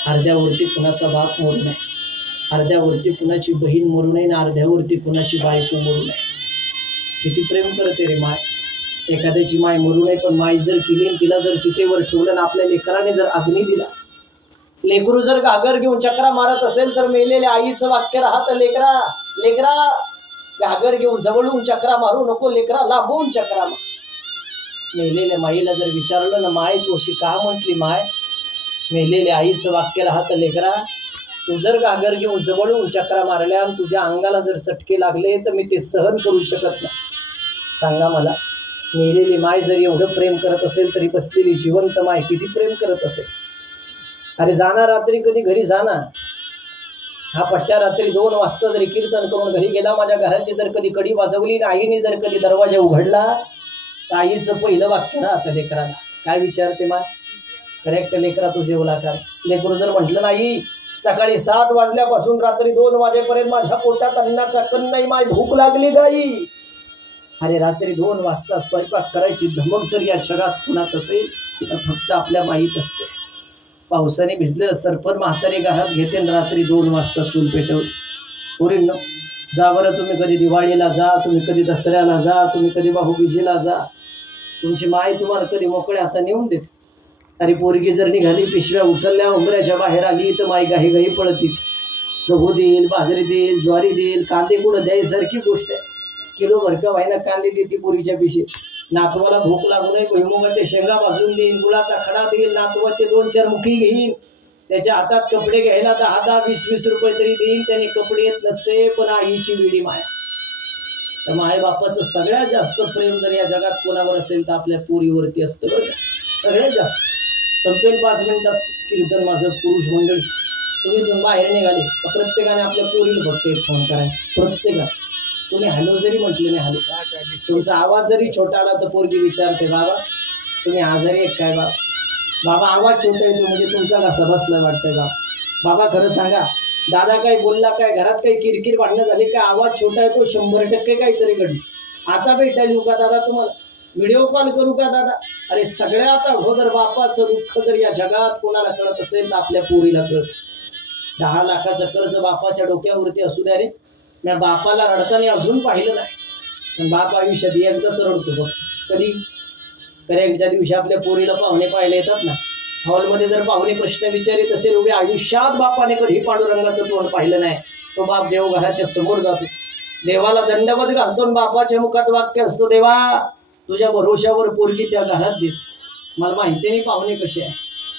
अर्ध्यावरती कुणाचा बाप मरू नये, अर्ध्यावरती कुणाची बहीण मरू नये आणि अर्ध्यावरती कुणाची बायको मरू नये. किती प्रेम करते रे माय. एखाद्याची माय मरू नये, पण माय जर केली, तिला जर चितेवर ठेवलं आणि आपल्या लेकराने जर अग्नी दिला, लेकरू जर घागर घेऊन चक्रा मारत असेल तर मेलेल्या आईचं वाक्य राहतं, लेकरा घागर घेऊन जवळून चक्रा मारू नको, लेकरा लांबून चक्रा मार. मेलेल्या माईला जर विचारलं ना, माय तोशी का म्हटली माय, मेलेल्या आईचं वाक्य राहतं, लेकरा तू जर घागर घेऊन जवळून चक्रा मारल्या आणि तुझ्या अंगाला जर चटके लागले तर मी ते सहन करू शकत नाही. सांगा मला, मेलेली माय जर एवढं प्रेम करत असेल तरी बसलेली जिवंत माय किती प्रेम करत असेल. अरे जाना रात्री कधी घरी जाना, हा पट्ट्या रात्री 2 वाजता जरी कीर्तन करून घरी गेला, माझ्या घराची जर कधी कडी वाजवली, आईने जर कधी दरवाजा उघडला, तर आईचं पहिलं वाक्य राहतं लेकराला. काय विचारते माय, करेक्ट लेकरा तू जेवला काय. लेकरू जर म्हटलं नाही सकाळी 7 वाजल्यापासून रात्री 2 वाजेपर्यंत माझ्या पोटात अन्नाचा कण नाही, माय भूक लागली गाई. अरे रात्री 2 वाजता स्वयंपाक करायची धमक जर या जगात कुणात असेल तर फक्त आपल्या माहीत असते. पावसाने भिजलेलं सरपण म्हातारी घरात घेते आणि रात्री 2 वाजता चूल पेटवते. पोरींनो, जा बरं, तुम्ही कधी दिवाळीला जा, तुम्ही कधी दसऱ्याला जा, तुम्ही कधी भाऊबीजेला जा, तुमची माय तुम्हाला कधी मोकळ्या हाता नेऊन देते. अरे पोरगी जर निघाली, पिशव्या उचलल्या, उंबऱ्याच्या बाहेर आली, तर माई घाई घाई पळती. गहू देईल, बाजरी देईल, ज्वारी देईल, कांदे कुठं द्यायसारखी गोष्ट आहे. किलो भरका व्हायना कांदे देते पोरीच्या पिशे. नातवाला भूक लागू नये, भुईमुगाच्या शेंगा भाजून देईल, गुळाचा खडा देईल, नातवाचे 2-4 मुखी घेईल, त्याच्या हातात कपडे घ्यायला 10-10, 20-20 रुपये तरी देईन. त्याने कपडे येत नसते, पण आईची वेडी माया. तर मायबापाचं सगळ्यात जास्त प्रेम जर या जगात कोणावर असेल तर आपल्या पोरीवरती असतं बरं का, सगळ्यात जास्त. संपेल 5 मिनिटात कीर्तन माझं. पुरुष मंडळी, तुम्ही बाहेर निघाले तर प्रत्येकाने आपल्या पोरीला फक्त एक फोन करायचा. प्रत्येकाने तुम्ही हॅलो जरी म्हटलं नाही, हॅलो, तुमचा आवाज जरी छोटा आला तर पोरगी विचारते, बाबा तुम्ही आजारी एक काय? बाबा आवाज छोटा येतो म्हणजे तुमचा घसा बसला वाटतंय. बाबा खरं सांगा, दादा काही बोलला काय, घरात काही किरकिर भांडणं झाली काय, आवाज छोटा येतो, 100% काहीतरी घडलं. आता भेटायला येऊ का दादा तुम्हाला, व्हिडिओ कॉल करू का दादा? अरे सगळ्यात अगोदर बापाचं दुःख जर या जगात कोणाला कळत असेल तर आपल्या पोरीला कळत. 10 लाखाचं कर्ज बापाच्या डोक्यावरती असू द्या रे, मी बापाला रडताना अजून पाहिलं नाही, पण बाप आयुष्यात एकदाच रडतो फक्त. कधी? करेक्टच्या दिवशी आपल्या पोरीला पाहुणे पाहायला येतात ना, हॉलमध्ये जर पाहुणे प्रश्न विचारित असेल, उभे आयुष्यात बापाने कधी पांडुरंगाचं तोंड पाहिलं नाही, तो बाप देवघराच्या समोर जातो, देवाला दंडवत घालतो, बापाच्या मुखात वाक्य असतो, देवा तुझ्या भरोशावर पोरगी त्या घरात देत. मला माहिती नाही पाहुणे कसे आहे,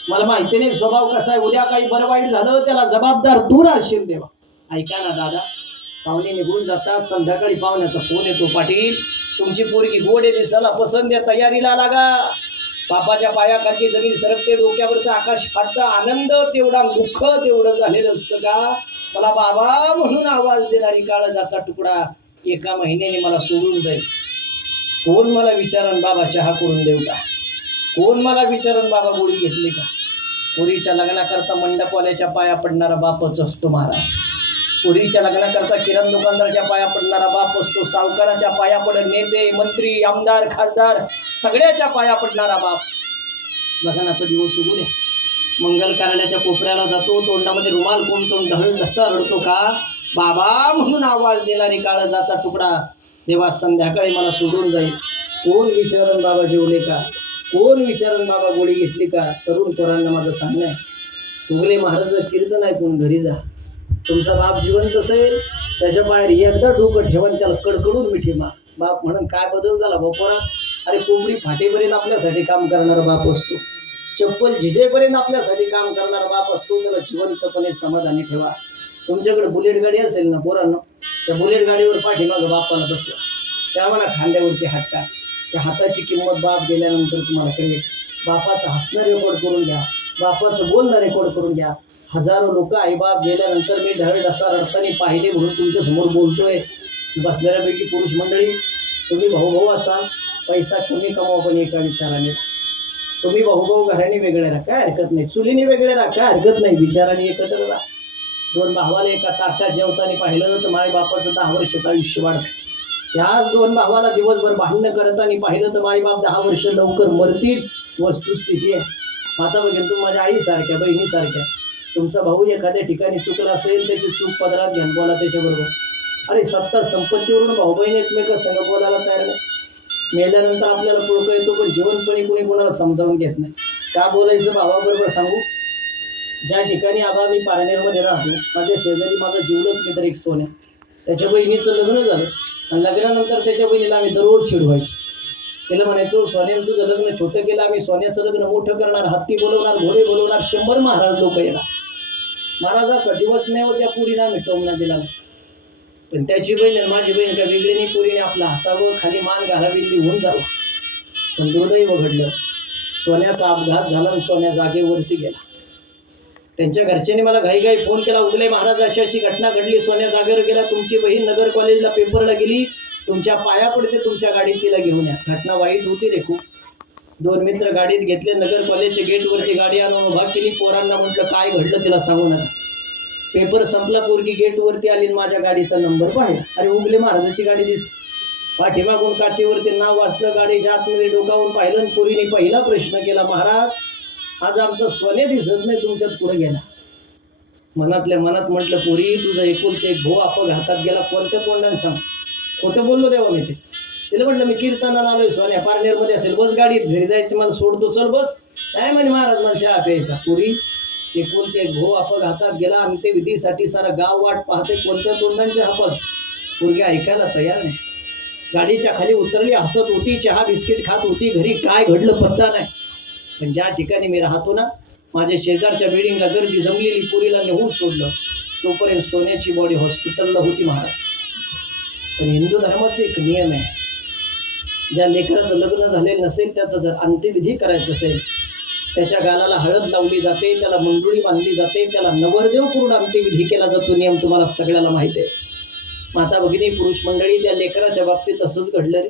मला माहिती नाही स्वभाव कसा आहे, उद्या काही बरं वाईट झालं त्याला जबाबदार तू राहशील देवा. ऐका ना दादा, पाहुणे निघून जातात, संध्याकाळी पाहुण्याचा फोन येतो, पाटील तुमची पोरगी गोडे दिसायला पसंत आहे, तयारीला लागा. बापाच्या पायाखालची जमीन सरकते, डोक्यावरचं आकाश फाटतं, आनंद तेवढा, दुःख तेवढं झालेलं असतं का? मला बाबा म्हणून आवाज देणारी काळजाचा तुकडा 1 महिन्याने मला सोडून जाईल. कोण मला विचारण बाबा चहा करून देऊ का? कोण मला विचारण बाबा गोळी घेतली का? पोरीच्या लग्नाकरता मंडपवाल्याच्या पाया पडणारा बापच असतो महाराज. पोरीच्या लग्नाकरता किराणा दुकानदाराच्या पाया पडणारा बाप असतो. सावकाराच्या पाया पडत नेते, मंत्री, आमदार, खासदार सगळ्याच्या पाया पडणारा बाप. लग्नाचा दिवस उगू दे, मंगल कार्यालयाच्या कोपऱ्याला जातो, तोंडामध्ये रुमाल कोंबतो, ढळ ढसा रडतो का? बाबा म्हणून आवाज देणारी काळजाचा तुकडा देवा संध्याकाळी मला सोडून जाईल. कोण विचारण बाबा जेवले का? कोण विचारण बाबा गोळी घेतली का? तरुण पोरांना माझं सांगणं आहे, उगले महाराज कीर्तन ऐकून घरी जा. तुमचा बाप जिवंत असेल त्याच्या बाहेर एकदा डोकं ठेवा, त्याला कडकडून मिठी मार. बाप म्हणून काय बदल झाला बापोरा? अरे कोंबडी फाटेपर्यंत आपल्यासाठी काम करणारा बाप असतो, चप्पल झिजेपर्यंत आपल्यासाठी काम करणारा बाप असतो. त्याला जिवंतपणे समाधानी ठेवा. तुमच्याकडे बुलेट गाडी असेल ना पोरांनो, त्या बुलेट गाडीवर पाठीमागं बापाला बसवा, त्या म्हणा खांद्यावरती हात टाक. त्या हाताची किंमत बाप गेल्यानंतर तुम्हाला कळेल. बापाचं हसणं रेकॉर्ड करून घ्या, बापाचं बोलणं रेकॉर्ड करून घ्या. हजारो लोक आईबाप गेल्यानंतर मी ढळ ढसा रडताना पाहिले म्हणून तुमच्या समोर बोलतोय. बसलेल्यापैकी पुरुष मंडळी, तुम्ही भाऊ असाल, पैसा कमी कमावा पण एका विचाराने. तुम्ही भाऊ घराने वेगळे राहा, काय हरकत नाही, चुलीने वेगळे राहा, काय हरकत नाही, विचाराने एकत्र राहा. 2 भावाला एका ताटात जेवताना पाहिलं तर माय बापाचं 10 वर्षाचं आयुष्य वाढतं. ह्याच 2 भावाला दिवसभर भांडणं करताना पाहिलं तर माई बाप 10 वर्ष लवकर मरतील. वस्तुस्थिती आहे. आता बघेन तुम्ही माझ्या आईसारख्या, बहिणीसारख्या. तुमचा भाऊ एखाद्या ठिकाणी चुकला असेल, त्याची चूक पदरात घ्या, बोला त्याच्याबरोबर. अरे सत्ता संपत्तीवरून भाऊ बहीण एकमेक संग बोलायला तयार नाही. मेल्यानंतर आपल्याला पुळकं येतो, पण जिवंतपणी कोणी कोणाला समजावून घेत नाही. का बोलायचं भावाबरोबर सांगू? ज्या ठिकाणी आबा मी पारनेरमध्ये राहतो, माझ्या शेजारी माझा जिवलग मित्र एक सोन्या, त्याच्या बहिणीचं लग्न झालं आणि लग्नानंतर त्याच्या बहिणीला आम्ही दररोज चिडवायचो. त्याला म्हणायचो, सोन्यानं तुझं लग्न छोटं केलं, आम्ही सोन्याचं लग्न मोठं करणार, हत्ती बोलवणार, घोडे बोलवणार, 100 महाराज लोक येणार. महाराजाचा दिवस नाही व त्या पुरीला आम्ही टोमना दिला नाही. पण त्याची बहीण आणि माझी बहीण काय वेगळी नाही. पुरीने आपलं हसावं, खाली मान घालावी, निघून जावं. पण दुर्दैव घडलं, सोन्याचा अपघात झाला आणि सोन्या जागेवरती गेला. त्यांच्या घरच्यांनी मला घाईघाई फोन केला, उगले महाराज अशी अशी घटना घडली, सोन्या जागेवर गेला, तुमची बहीण नगर कॉलेजला पेपरला गेली, तुमच्या पाया पडते, तुमच्या गाडीत तिला घेऊन या. घटना वाईट होती रे खूप. 2 मित्र गाडीत घेतले, नगर कॉलेजच्या गेटवरती गाडी आणून उभा केली. पोरांना म्हटलं काय घडलं तिला सांगू नका. पेपर संपला, पोरगी गेटवरती आली, माझ्या गाडीचा नंबर पाहिला. अरे उगले महाराजाची गाडी दिसते. पाठीमागून काचेवरती नाव वाचलं, गाडीच्या आतमध्ये डोकावून पाहिलं. पोरीने पहिला प्रश्न केला, महाराज आज आमचं सोने दिसत नाही, तुमच्यात पुढे गेला. मनातल्या मनात म्हटलं, पोरी तुझा एकुलते एक भाऊ अपघातात गेला, कोणत्या तोंडाने सांग? खोटं बोललो तेव्हा मी ते. तिला म्हटलं मी कीर्तनाला आलोय सोन्या, पारनेरमध्ये असेल, बस गाडीत, घरी जायचं मला सोडतो, चल बस. काय म्हणे महाराज मला चहा प्यायचा. पुरी एकुलते एक भाऊ अपघातात गेला आणि ते विधीसाठी सारा गाव वाट पाहते, कोणत्या तोंडांचे हापस. पोरगी ऐकायला तयार नाही. गाडीच्या खाली उतरली, हसत होती, चहा बिस्किट खात होती. घरी काय घडलं पत्ता नाही. पण ज्या ठिकाणी मी राहतो ना, माझ्या शेजारच्या बिल्डिंगला गर्दी जमलेली, पुरीला नेऊन सोडलं. तोपर्यंत सोन्याची बॉडी हॉस्पिटलला होती महाराज. पण हिंदू धर्माचा एक नियम आहे, ज्या लेकराचं लग्न झालेलं नसेल त्याचं जर अंत्यविधी करायचं असेल, त्याच्या गालाला हळद लावली जाते, त्याला मंडुळी बांधली जाते, त्याला नवरदेव करून अंत्यविधी केला जातो. नियम तुम्हाला सगळ्याला माहिती आहे. माता भगिनी, पुरुष मंडळी, त्या लेकराच्या बाबतीत तसंच घडलं रे.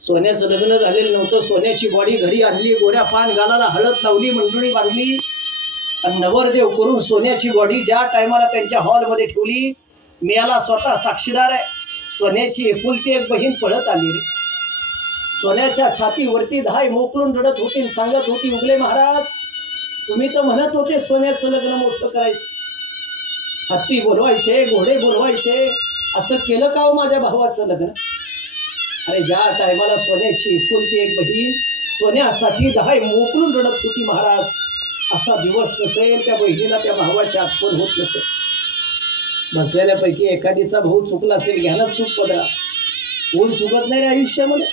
सोन्याचं लग्न झालेलं नव्हतं, सोन्याची बॉडी घरी आणली, गोऱ्या पान गालाला हळद लावली, मंडुळी बांधली आणि नवरदेव करून सोन्याची बॉडी ज्या टायमाला त्यांच्या हॉलमध्ये ठेवली, मेला स्वतः साक्षीदार आहे. सोन्याची एकुलती एक बहीण पळत आली रे. सोन्याच्या छातीवरती धाय मोकळून रडत होती, सांगत होती, उगले महाराज तुम्ही तर म्हणत होते सोन्याचं लग्न मोठं करायचं, हत्ती बोलवायचे, घोडे बोलवायचे, असं केलं का हो माझ्या भावाचं लग्न? अरे ज्या टायमाला सोन्याची एकुलती एक बहीण सोन्यासाठी धाय मोकळून रडत होती महाराज, असा दिवस नसेल त्या बहिणीला त्या भावाची आठवण होत नसेल. बसलेल्यापैकी एखादीचा भाऊ चुकला असेल, घ्या ना चूक पदरा. कोण चुकत नाही रे आयुष्यामध्ये.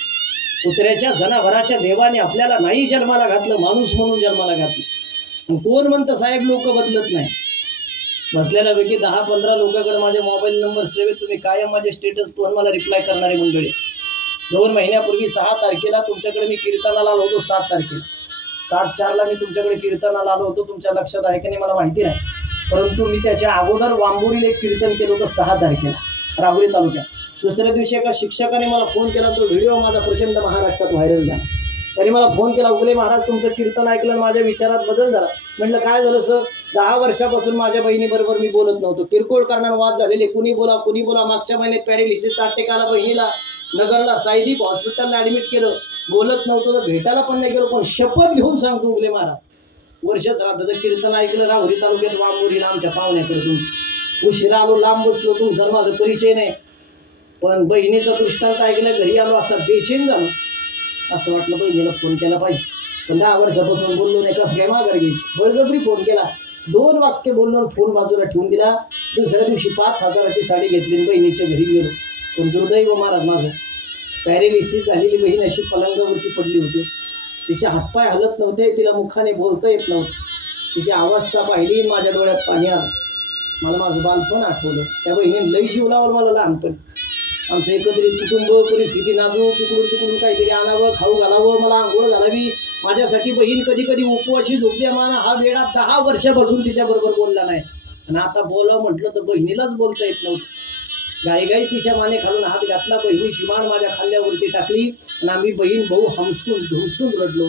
कुत्र्याच्या जनावराच्या देवाने आपल्याला नाही जन्माला घातलं, माणूस म्हणून जन्माला घातलं. आणि कोण म्हणतं साहेब लोक बदलत नाही. बसलेल्यापैकी 10-15 लोकांकडे माझे मोबाईल नंबर सेव्ह, तुम्ही कायम माझे स्टेटस पाहून मला रिप्लाय करणारी मंडळी. 2 महिन्यापूर्वी 6 तारखेला तुमच्याकडे मी कीर्तनाला आलो होतो. 7 तारखेला 7/4ला मी तुमच्याकडे कीर्तनाला आलो होतो. तुमच्या लक्षात आहे की नाही मला माहिती नाही, परंतु मी त्याच्या अगोदर वांबुरीला एक कीर्तन केलं होतं 6 तारखेला राहुरी तालुक्यात. दुसऱ्या दिवशी एका शिक्षकाने मला फोन केला, तो व्हिडिओ माझा प्रचंड महाराष्ट्रात व्हायरल झाला. त्यांनी मला फोन केला, उगले महाराज तुमचं कीर्तन ऐकलं, माझ्या विचारात बदल झाला. म्हटलं काय झालं सर? 10 वर्षापासून माझ्या बहिणीबरोबर मी बोलत नव्हतो, किरकोळ कारणाने वाद झालेले, कुणी बोला. मागच्या महिन्यात पॅरेलिसिसचा अटॅक आला बहिणीला, नगरला साईदीप हॉस्पिटलला ॲडमिट केलं. बोलत नव्हतं तर भेटायला पण नाही गेलो, पण शपथ घेऊन सांगतो उगले महाराज, वर्ष श्राद्धाचं कीर्तन ऐकलं राहुरी तालुक्यात वांबुरीला आमच्या पाहुण्याकडे. तुमचं उशिरा आलो, लांब बसलो, तुमचा माझा परिचय नाही, पण बहिणीचा दृष्टांत ऐकला, घरी आलो असा बेचैन झालो. असं वाटलं बहिणीला फोन केला पाहिजे, पण 10 वर्षापासून बोललो नाही, कसं काय माघार घ्यायची. बळजबरी फोन केला, 2 वाक्य बोललो, फोन बाजूला ठेवून दिला. दुसऱ्या दिवशी 5,000ची साडी घेतली, बहिणीच्या घरी गेलो. पण दुर्दैव महाराज माझं, पॅरेलिसिस झालेली बहीण अशी पलंगावरती पडली होती. तिचे हातपाय हलत नव्हते, तिला मुखाने बोलता येत नव्हतं. तिची अवस्था पाहिली, माझ्या डोळ्यात पाणी आलं. मला माझं बालपण आठवलं. त्या बहिणीने लई जीव लावलं मला लहानपणी. आमचं एकत्रित कुटुंब, परिस्थिती नाजूक, तिकडून काहीतरी आणावं, खाऊ घालावं, मला आंघोळ घालावी. माझ्यासाठी बहीण कधी उपवाशी झोपली. मला हा वेळा 10 वर्षापासून तिच्याबरोबर बोलला नाही. आणि आता बोलावं म्हटलं तर बहिणीलाच बोलता येत नव्हतं. गाई तिच्या माने खालून हात घातला, बहिणीची मान माझ्या खांद्यावरती टाकली आणि आम्ही बहीण भाऊ हमसून धुमसून रडलो.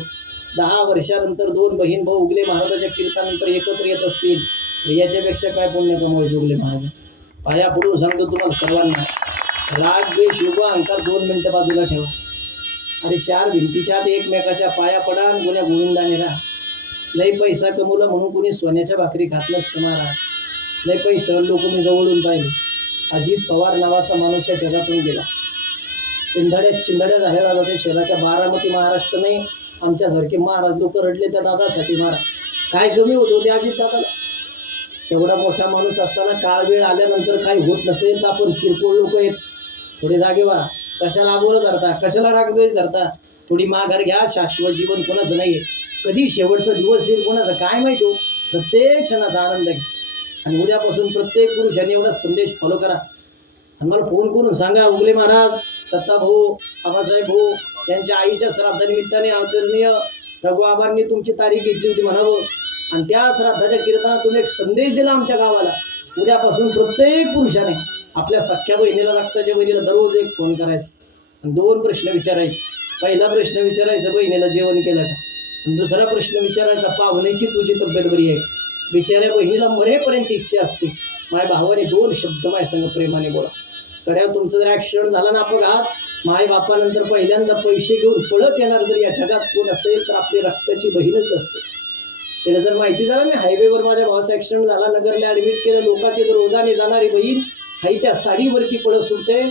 10 वर्षानंतर 2 बहीण भाऊ उगले महाराजाच्या कीर्तनानंतर एकत्र येत असतील, याच्यापेक्षा काय पुण्य कमवायचे उगले महाराज. पाया पडून सांगतो तुम्हाला सर्वांना, राग द्वेष युग अहंकार 2 मिनिटं बाजूला ठेवा. अरे 4 भिंतीच्या आत एकमेकाच्या पाया पडा आणि गुन्ह्या गोविंदाने राहा. लई पैसा कमवला म्हणून कोणी सोन्याच्या भाकरी खात नसतं महाराज. लई पैसे लोक मी जवळून पाहिले. अजित पवार नावाचा माणूस या जगातून गेला. चिंधड्या झाल्या दादाच्या शहराच्या बारामती महाराष्ट्र नाही. आमच्यासारखे महाराज लोक रडले त्या दादासाठी. महाराज काय कमी होत होते अजित दादाला? एवढा मोठा माणूस असताना काळ वेळ आल्यानंतर काही होत नसेल तर आपण किरकोळ लोक आहेत. थोडे जागे व्हा. कशाला आबोल धरता, कशाला रागद्वेष धरता? थोडी माघार घ्या. शाश्वत जीवन कोणाचं नाहीये. कधी शेवटचा दिवस येईल कोणाचं काय माहिती हो. प्रत्येक क्षणाचा आनंद घ्या. आणि उद्यापासून प्रत्येक पुरुषाने एवढा संदेश फॉलो करा. आणि मला फोन करून सांगा, उगले महाराज, दत्ता भाऊ, आबासाहेब भाऊ यांच्या आईच्या श्राद्धानिमित्ताने आदरणीय रघु आबांनी तुमची तारीख घेतली होती म्हणावं. आणि त्या श्राद्धाच्या कीर्तनात तुम्ही एक संदेश दिला आमच्या गावाला. उद्यापासून प्रत्येक पुरुषाने आपल्या सख्या बहिणीला, रक्ताच्या बहिणीला दररोज एक फोन करायचा आणि 2 प्रश्न विचारायचे. पहिला प्रश्न विचारायचा, बहिणीला जेवण केलं का? आणि दुसरा प्रश्न विचारायचा, पाहुण्याची तुझी तब्येत बरी आहे? बिचाऱ्या बहिणीला मरेपर्यंत इच्छा असते माझ्या भावाने 2 शब्द माझ्या संग प्रेमाने बोला. कड्या तुमचं जर ॲक्सिडेंट झाला ना, अपघात, माय बापानंतर पहिल्यांदा पैसे घेऊन पळत येणार जर या जगात कोण असेल तर आपली रक्ताची बहीणच असते. त्याला जर माहिती झालं ना हायवेवर माझ्या भावाचा ॲक्सिडेंट झाला, नगरला ॲडमिट केलं, लोकांची जर रोजाने जाणारी बहीण हाई त्या साडीवरती पळत सुटते,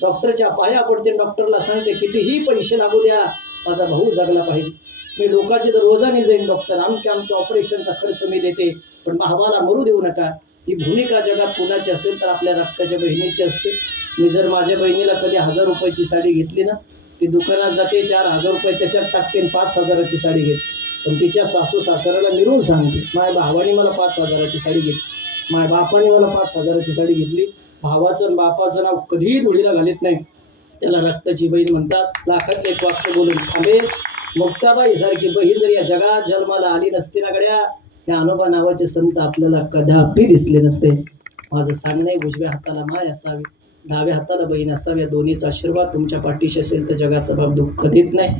डॉक्टरच्या पाया पडते, डॉक्टरला सांगते कितीही पैसे लागू द्या माझा भाऊ जगला पाहिजे, मी लोकांचे तर रोजाने जाईन डॉक्टर, आमच्या ऑपरेशनचा खर्च मी देते, पण भावाला मरू देऊ नका. ही भूमिका जगात कोणाची असेल तर आपल्या रक्ताच्या बहिणीची असते. मी जर माझ्या बहिणीला कधी 1000 रुपयाची साडी घेतली ना, ती दुकानात जाते 4000 रुपये त्याच्यात टाकते 5000ची साडी घेते, पण तिच्या सासू सासऱ्याला मिळून सांगते माझ्या भावाने मला 5000ची साडी घेतली, माझ्या बापाने मला 5000ची साडी घेतली. भावाचं आणि बापाचं नाव कधीही धुळीला घालीत नाही, त्याला रक्ताची बहीण म्हणतात. लाखातले एक वाक्य बोलून थांबे. मुक्ताबाई सारखी बहीण जर या जगात जन्माला आली नसती ना गड्या, या अनोबा नावाचे संत आपल्याला कदापि दिसले नसते. माझं सांगणे उजव्या हाताला माय असावी, डाव्या हाताला बहीण असावी, या दोन्हीचा आशीर्वाद तुमच्या पाठीशी असेल तर जगाचा बाप दुःख देत नाही.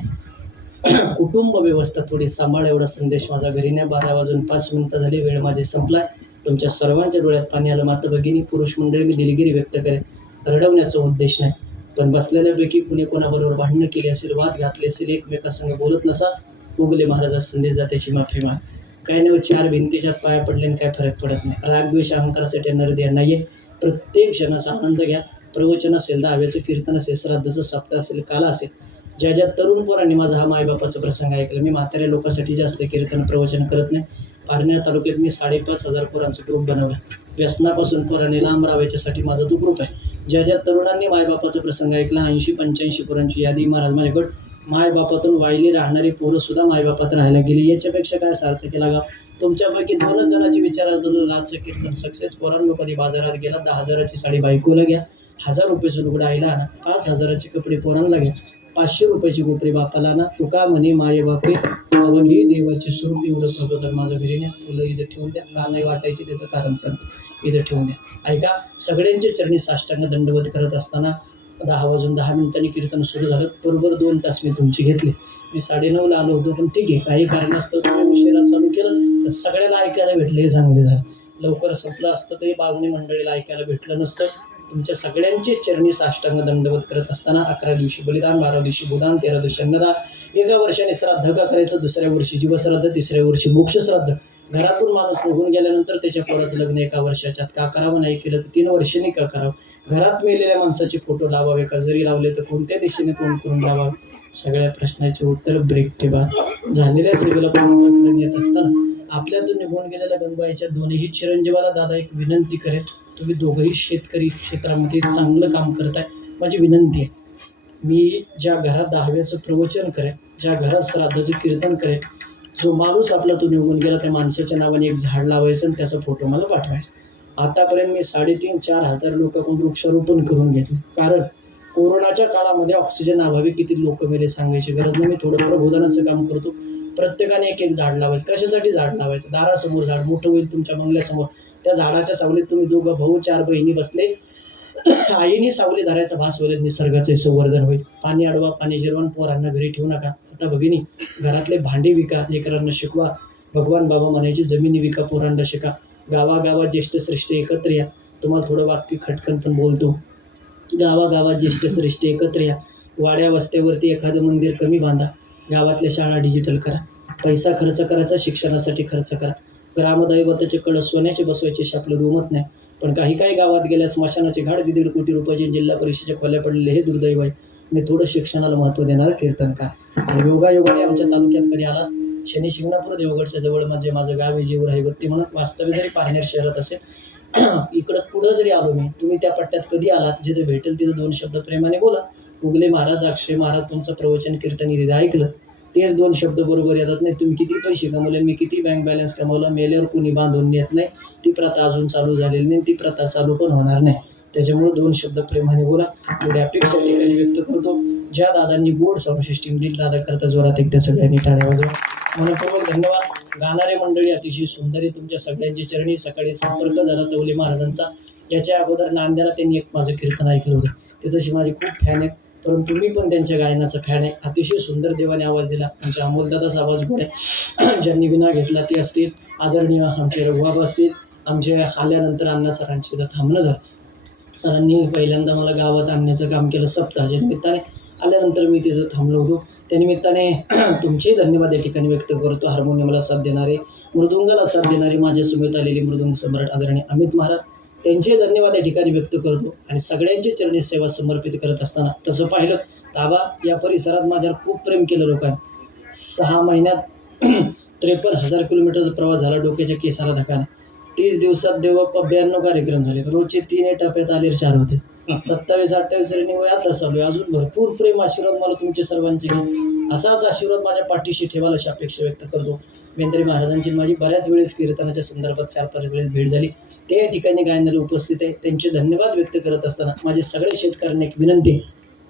कुटुंब व्यवस्था थोडी सांभाळ, एवढा संदेश माझा घरी नाही. 12:05 झाली, वेळ माझी संपलाय. तुमच्या सर्वांच्या डोळ्यात पाणी आलं. माता भगिनी पुरुष मंडळी, मी दिलगिरी व्यक्त करेन, रडवण्याचा उद्देश नाही, पण बसलेल्यापैकी कुणी कोणाबरोबर भांडणं केली असेल, वाद घातले असेल, एकमेकांसंग बोलत नसा, उगले महाराजा संदेश जा त्याची माफी माग. काय नाही, 4 भिंतीच्यात पाया पडल्याने काय फरक पडत नाही. राग द्वेष अहंकारासाठी नरदेह नाहीये. प्रत्येक क्षणाचा आनंद घ्या. प्रवचन असेल, दहाव्याचं कीर्तन असेल, श्राद्धाचं सप्ताह असेल, काला असेल, ज्या ज्या तरुण पोरांनी माझा हा मायबापाचा प्रसंग ऐकला, मी म्हाताऱ्या लोकांसाठी जास्त कीर्तन प्रवचन करत नाही. पारनेर तालुक्यात मी 5,500 पोरांचं ग्रुप बनवलं. व्यसनापासून पोरांनी लांब राहायच्यासाठी माझा तो ग्रुप आहे. ज्या ज्या तरुणांनी मायबापाचा प्रसंग ऐकला, 80-85 पोरांची यादी महाराज माझ्याकडं. मायबापातून वाहिली राहणारी पोरं सुद्धा मायबापात राहायला गेली. याच्यापेक्षा काय सार्थक लागा. तुमच्यापैकी 2 जणांची विचारात बदल आजचं कीर्तन सक्सेस. पोरांनो कधी बाजारात गेला, 10,000ची साडी बायकोला घ्या, 1000 रुपयाचं लुगडं आईला आणा, 5000चे कपडे पोरांना घ्या, 500 रुपयाची कोपरी बापाला आणा. तुका म्हणे माये बापे अवघी देवाची स्वरूप. एवढं प्रबोधन माझं घरी नाही. फुलं इथं ठेवून द्या, का नाही वाटायची त्याचं कारण सांगतो, इथं ठेवून द्या. ऐका, सगळ्यांचे चरणी साष्टांग दंडवत करत असताना 10:10 कीर्तन सुरू झालं. बरोबर 2 तास मी तुमची घेतली. मी 9:30ला आलो होतो, पण ठीक आहे, काही कारणास्तव तुम्ही उशिरा चालू केलं तर सगळ्याला ऐकायला भेटलं, हे चांगले झालं. लवकर संपलं असतं तरी बावणी मंडळीला ऐकायला भेटलं नसतं. तुमच्या सगळ्यांचे चरणी साष्टांग दंडवत करत असताना 11 दिवशी बलिदान, 12 दिवशी भूदान, 13 दिवशी अन्नदान, 1 वर्षाने श्राद्ध का करायचं, 2ऱ्या वर्षी जीवश्राद्ध, 3ऱ्या वर्षी मोक्षश्राद्ध. घरातून माणूस निघून गेल्यानंतर त्याच्या पोराचं लग्न 1 वर्षाच्यात का करावं, नाही केलं तर 3 वर्षांनी का करावं. घरात मेलेल्या माणसाचे फोटो लावावे का, जरी लावले तर कोणत्या दिशेने तोंड करून लावावे. सगळ्या प्रश्नाचे उत्तर ब्रेक ठेवा. झालेल्या सेवेला पण येत असताना आपल्यातून निघून गेलेल्या गंगूबाईच्या 2ही चिरंजीवाला दादा एक विनंती करेल. तुम्ही दोघंही शेतकरी क्षेत्रामध्ये चांगलं काम करताय, माझी विनंती आहे, मी ज्या घरात 10व्याचं प्रवचन करेन, ज्या घरात श्राद्धाचं कीर्तन करेन, जो माणूस आपला तो निघून गेला त्या माणसाच्या नावाने एक झाड लावायचं आणि त्याचा फोटो मला पाठवायचा. आतापर्यंत मी 3,500-4 हजार लोकांकडून वृक्षारोपण करून घेतलं, कारण कोरोनाच्या काळामध्ये ऑक्सिजन अभावी किती लोक मेले सांगायची गरज नाही. मी थोडं प्रबोधनाचं काम करतो. प्रत्येकाने एक झाड लावायचं. कशासाठी झाड लावायचं? दारासमोर झाड मोठं होईल, तुमच्या बंगल्यासमोर, त्या झाडाच्या सावलीत तुम्ही 2 भाऊ 4 बहिणी बसले, आईने सावली धरायचा भास होईल, निसर्गाचे संवर्धन होईल. पाणी अडवा, पाणी जिरवण, पोरांना घरी ठेवू नका. आता भगिनी, घरातले भांडे विका, लेकरांना शिकवा. भगवान बाबा म्हणायची जमिनी विका, पोरांना शिका. गावागावात ज्येष्ठ श्रेष्ठ एकत्र या. तुम्हाला थोडं वाक्य खटकन पण बोलतो. गावागावात ज्येष्ठ श्रेष्ठ एकत्र या. वाड्या वस्त्यावरती एखादं मंदिर कमी बांधा. गावातल्या शाळा डिजिटल करा. पैसा खर्च करायचा, शिक्षणासाठी खर्च करा. ग्रामदैवताचे कळस सोन्याचे बसवायचे आपलं दुमत नाही, पण काही गावात गेल्या स्मशानाचे घाट 1.5 कोटी रुपयाचे जिल्हा परिषदेच्या खोल्या पडलेले हे दुर्दैव आहे. मी थोडं शिक्षणाला महत्त्व देणारं कीर्तनकार. आणि योगायोगाने आमच्या तालुक्यात कधी आला, शनी शिंगणापूर देवगडच्या जवळ म्हणजे माझं गाव आहे जेऊर हैवत्ती म्हणून. वास्तव्य जरी पारनेर शहरात असेल, इकडं पुढं जरी आलो मी, तुम्ही त्या पट्ट्यात कधी आलात, जिथे भेटेल तिथं 2 शब्द प्रेमाने बोला. उगले महाराज, अक्षय महाराज तुमचं प्रवचन कीर्तन इथे ऐकलं, तेच 2 शब्द बरोबर येतात नाही. तुम्ही किती पैसे कमवले, मी किती बँक बॅलन्स कमवला, मेल्यावर कुणी बांधून येत नाही. ती प्रथा अजून चालू झालेली नाही, ती प्रथा चालू पण होणार नाही. त्याच्यामुळे 2 शब्द प्रेमाने बोला, एवढी अपेक्षा ठिकाणी व्यक्त करतो. ज्या दादांनी गोड साऊंड सिस्टीम दिली, दादा करता जोरात एकदा सगळ्यांनी टाळ्या वाजवा. मनपूर्वक धन्यवाद. गाणारे मंडळी अतिशय सुंदर, तुमच्या सगळ्यांची चरणी. सकाळी संपर्क झाला तवले महाराजांचा. याच्या अगोदर नांद्याला त्यांनी एक माझं कीर्तन ऐकलं होतं, ते तशी माझे खूप फॅन आहेत, परंतु तुम्ही पण त्यांच्या गायनाचा फॅन आहे. अतिशय सुंदर देवाने आवाज दिला. आमच्या अमोलदादाचा आवाज गोड आहे. ज्यांनी विना घेतला ते असतील, आदरणीय आमचे रघुबाबा असतील. आमचे आल्यानंतर अण्णा सरांची इथं थांबणं झालं. सरांनी पहिल्यांदा मला गावात आणण्याचं काम केलं सप्ताहाच्या निमित्ताने. आल्यानंतर मी तिथं थांबलो होतो. त्यानिमित्ताने तुमचे धन्यवाद या ठिकाणी व्यक्त करतो. हार्मोनियमला साथ देणारे, मृदुंगाला साथ देणारे माझ्या समेत आलेले मृदुंग सम्राट आदरणीय अमित महाराज, त्यांचे धन्यवाद या ठिकाणी व्यक्त करतो. आणि सगळ्यांची चरणी सेवा समर्पित करत असताना तसं पाहिलं तर आबा या परिसरात माझ्यावर खूप प्रेम केलं लोकांनी. 6 महिन्यात 53,000 किलोमीटरचा प्रवास झाला, डोक्याच्या केसाला धक्काने. 30 दिवसात देवप्पा 92 कार्यक्रम झाले, रोजचे 3 टप्प्यात आले 4 होते. 27-28 रनिंग वय आता चालू आहे. अजून भरपूर प्रेम आशीर्वाद मला तुमचे सर्वांचे असाच आशीर्वाद माझ्या पाठीशी ठेवायला अशी अपेक्षा व्यक्त करतो. बेंद्रे महाराजांची माझी बऱ्याच वेळेस कीर्तनाच्या संदर्भात 4-5 वेळेस भेट झाली. ते या ठिकाणी गायनाला उपस्थित आहे, त्यांचे धन्यवाद व्यक्त करत असताना माझे सगळे शेतकऱ्यांना एक विनंती.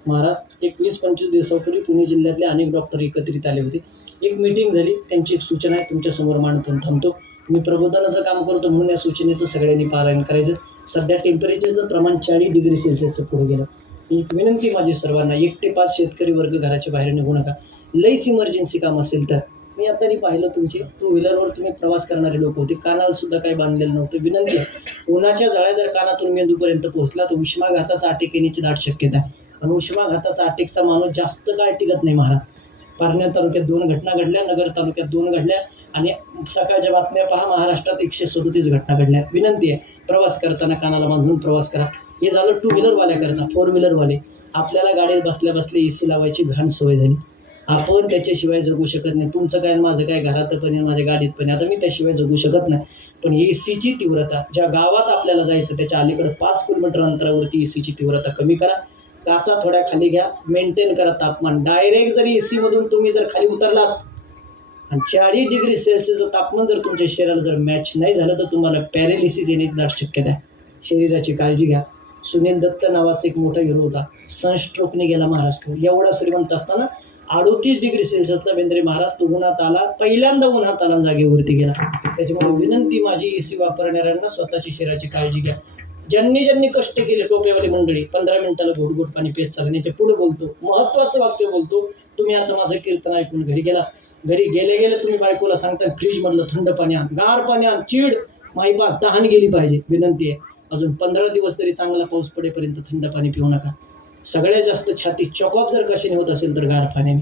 महाराज 21-25 दिवसापूर्वी पुणे जिल्ह्यातले अनेक डॉक्टर एकत्रित आले होते. एक मीटिंग झाली, त्यांची एक सूचना आहे तुमच्यासमोर मांडून थांबतो. मी प्रबोधनाचं काम करतो म्हणून या सूचनेचं सगळ्यांनी पारायण करायचं. सध्या टेम्परेचरचं प्रमाण 40 डिग्री सेल्सिअसचं पुढे गेलं. एक विनंती माझी सर्वांना, 1 ते 5 शेतकरी वर्ग घराच्या बाहेर निघू नका. लईच इमर्जन्सी काम असेल तर. मी आता पाहिलं तुमचे 2 व्हीलरवर तुम्ही प्रवास करणारे लोक होते, कानाला सुद्धा काही बांधलेलं नव्हतं. विनंती, उन्हाच्या जळ्या जर कानातून मेंदूपर्यंत पोहोचला तर उष्माघाताचा अटॅक येण्याची दाट शक्यता आहे. आणि उष्माघाताचा अटॅकचा माणूस जास्त काळ टिकत नाही महाराज. पारनेर तालुक्यात 2 घटना घडल्या, नगर तालुक्यात 2 घडल्या आणि सकाळच्या बातम्या पहा, महाराष्ट्रात 137 घटना घडल्या. विनंती आहे, प्रवास करताना कानाला बांधून प्रवास करा. हे झालं 2 व्हीलरवाल्याकरता. 4 व्हीलरवाले, आपल्याला गाडीत बसल्या बसल्या AC लावायची घाण सवय झाली. आपण त्याच्याशिवाय जगू शकत नाही. तुमचं काय माझं काय, घरात पण माझ्या गाडीत पण, आता मी त्याशिवाय जगू शकत नाही. पण ACची तीव्रता, ज्या गावात आपल्याला जायचं त्याच्या अलीकडे 5 किलोमीटर अंतरावरती ACची तीव्रता कमी करा. काचा थोड्या खाली घ्या, मेंटेन करा तापमान. डायरेक्ट जर AC मधून तुम्ही जर खाली उतरलात आणि 40 डिग्री सेल्सिअसचं तापमान जर तुमच्या शरीराला जर मॅच नाही झालं तर तुम्हाला पॅरालिसिस येण्याची दाट शक्यता आहे. शरीराची काळजी घ्या. सुनील दत्त नावाचा एक मोठा हिरो होता, सनस्ट्रोकने गेला महाराष्ट्र. एवढा श्रीमंत असताना 38 डिग्री सेल्सिअसला बेंद्रे महाराज तो उन्हात आला, पहिल्यांदा उन्हात आला जागेवरती गेला. त्याच्यामुळे विनंती माझी, AC वापरणाऱ्यांना स्वतःची शरीराची काळजी घ्या. ज्यांनी कष्ट केले, टोपेवाली मंडळी, 15 मिनिटाला घोट पाणी पेत चालण्याच्या पुढे बोलतो, महत्वाचं वाक्य बोलतो. तुम्ही आता माझं कीर्तन ऐकून घरी गेला, घरी गेले तुम्ही बायकोला सांगता फ्रीज मधलं थंड पाणी आण, गार पाणी आण, चिड माईबा तहान गेली पाहिजे. विनंती आहे, अजून 15 दिवस तरी चांगला पाऊस पडेपर्यंत थंड पाणी पिऊ नका. सगळ्यात जास्त छाती चॉकअप जर कशाने होत असेल तर गार पाण्याने.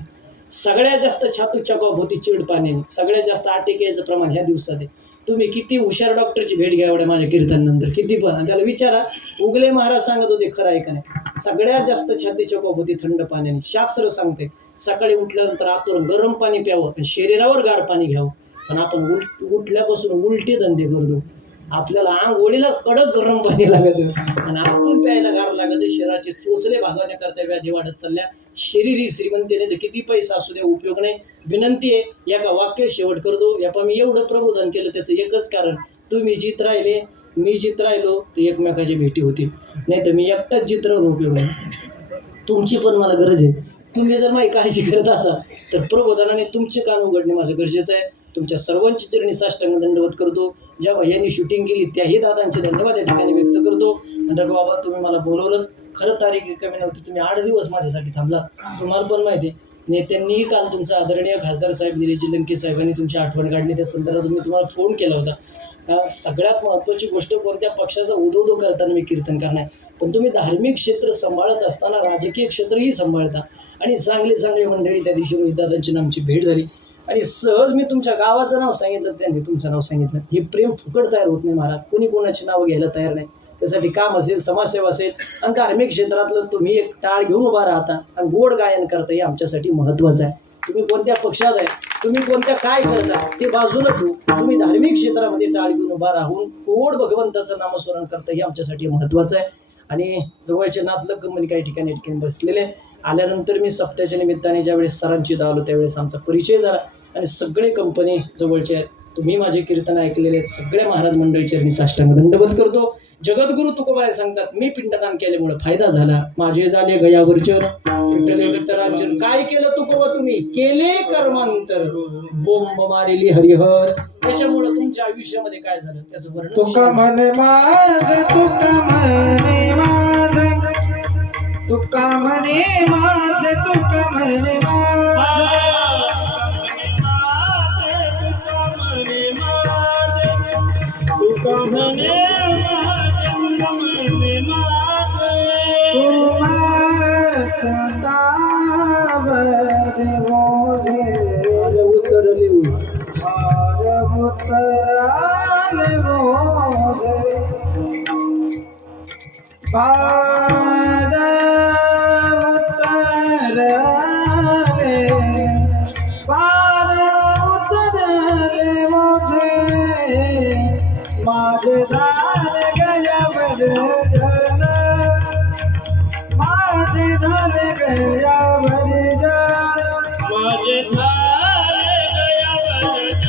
सगळ्यात जास्त छाती चॉकअप होती चिड पाण्याने. सगळ्यात जास्त अटॅक यायचं प्रमाण ह्या दिवसात आहे. तुम्ही किती हुशार डॉक्टरची भेट घ्या एवढ्या माझ्या कीर्तनानंतर, किती पण त्याला विचारा, उगले महाराज सांगत होते खरं आहे का नाही. सगळ्यात जास्त छाती चॉकअप होती थंड पाण्याने. शास्त्र सांगते सकाळी उठल्यानंतर आतून गरम पाणी प्यावं आणि शरीरावर गार पाणी घ्यावं. पण आपण उठल्यापासून उलटे धंदे करतो. आपल्याला आंघोळीला कडक गरम पाणी लागत आणि आतून प्यायला गार लागत. शरीराचे चोचले भागवण्याकरता व्याधी वाढत चालल्या. शरीर ही श्रीमंतीने तर किती पैसा असू द्या उपयोग नाही. विनंती आहे, एका वाक्य शेवट करतो. यापा मी एवढं प्रबोधन केलं त्याचं एकच कारण, तुम्ही जित राहिले मी जित राहिलो तर एकमेकाची भेटी होती, नाही तर मी एकटाच जित राहून उपयोग नाही. तुमची पण मला गरज आहे. तुम्ही जर माझी काळजी करत असाल तर प्रबोधनाने तुमचे कान उघडणे माझं गरजेचं आहे. तुमच्या सर्वांची चरणी साष्टांग दंडवत करतो. जेव्हा यांनी शूटिंग केली त्याही दादांचे धन्यवाद या ठिकाणी व्यक्त करतो. आणि बाबा तुम्ही मला बोलवलं, खरं तारीख कमी नव्हती, तुम्ही 8 दिवस माझ्यासाठी थांबला. तुम्हाला पण माहिती आहे, नेत्यांनीही काल तुमचा आदरणीय खासदार साहेब निलेश लंके साहेबांनी तुमची आठवण काढली. त्या संदर्भात मी तुम्हाला फोन केला होता. सगळ्यात महत्त्वाची गोष्ट, कोणत्या पक्षाचा उदोदो करताना मी कीर्तन करणार, पण तुम्ही धार्मिक क्षेत्र सांभाळत असताना राजकीय क्षेत्रही सांभाळता. आणि चांगली मंडळी त्या दिवशी रोहितदादांची आमची भेट झाली आणि सहज मी तुमच्या गावाचं नाव सांगितलं, त्यांनी तुमचं नाव सांगितलं. हे प्रेम फुकट तयार होत नाही महाराज. कोणी कोणाची नावं घ्यायला तयार नाही. त्यासाठी काम असेल, समाजसेवा असेल आणि धार्मिक क्षेत्रातलं तुम्ही एक टाळ घेऊन उभा राहता आणि गोड गायन करता, हे आमच्यासाठी महत्त्वाचं आहे. तुम्ही कोणत्या पक्षात आहे, तुम्ही कोणत्या काय करता ते बाजूला ठेवू, तुम्ही धार्मिक क्षेत्रामध्ये टाळ घेऊन उभा राहून गोड भगवंताचं नामस्मरण करता, हे आमच्यासाठी महत्त्वाचं आहे. आणि जवळचे नातलग कंपनी काही ठिकाणी बसलेले. आल्यानंतर मी सप्त्याच्या निमित्ताने ज्यावेळेस सरांची आलो त्यावेळेस आमचा परिचय झाला आणि सगळे कंपनी जवळचे आहेत. तुम्ही माझे कीर्तन ऐकलेले आहेत. सगळ्या महाराज मंडळीचे मी साष्टांग दंडवत करतो. जगद्गुरु तुकोबाराय सांगतात, मी पिंडदान केल्यामुळे फायदा झाला, माझे झाले गयावरचे विठ्ठल. काय केलं तुकोबा तुम्ही, केले कर्मांतर, बोंब मारेली हरिहर. त्याच्यामुळे तुमच्या आयुष्यामध्ये काय झालं त्याचं वर्णन. तुका म्हणे माझ, तुका म्हणे माझ, तुका म्हणे माझ, तुका म्हणे माझ, तुका म्हणे माझ, तुमा सताव देवा. उतराले मोजे पार उतराले मोजे माझे झाले गयावर जन माझे झाले गयावर जन माझे झाले गयावर जन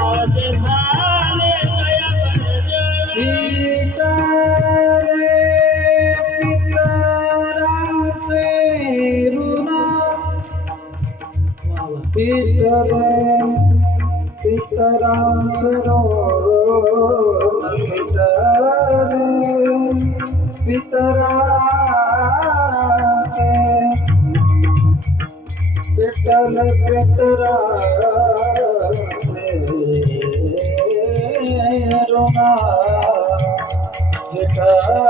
माझे झाले गयावर जन पितरे पितरांचे ऋण पितरे पितरांचे ऋण पितरांचे पितल पितरांचे ऋण पितरांचे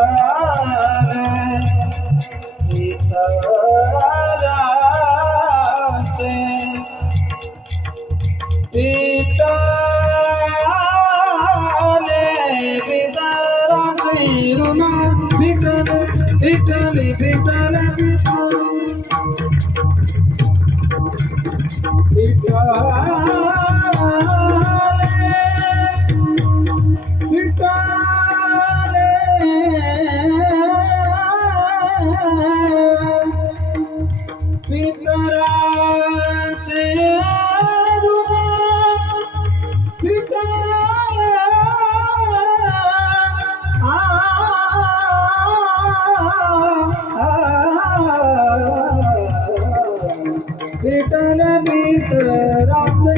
पितले पितरांचे ऋण पितले पितले पितरांचे ऋण विठ्ठल मित्रांचे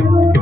ऋण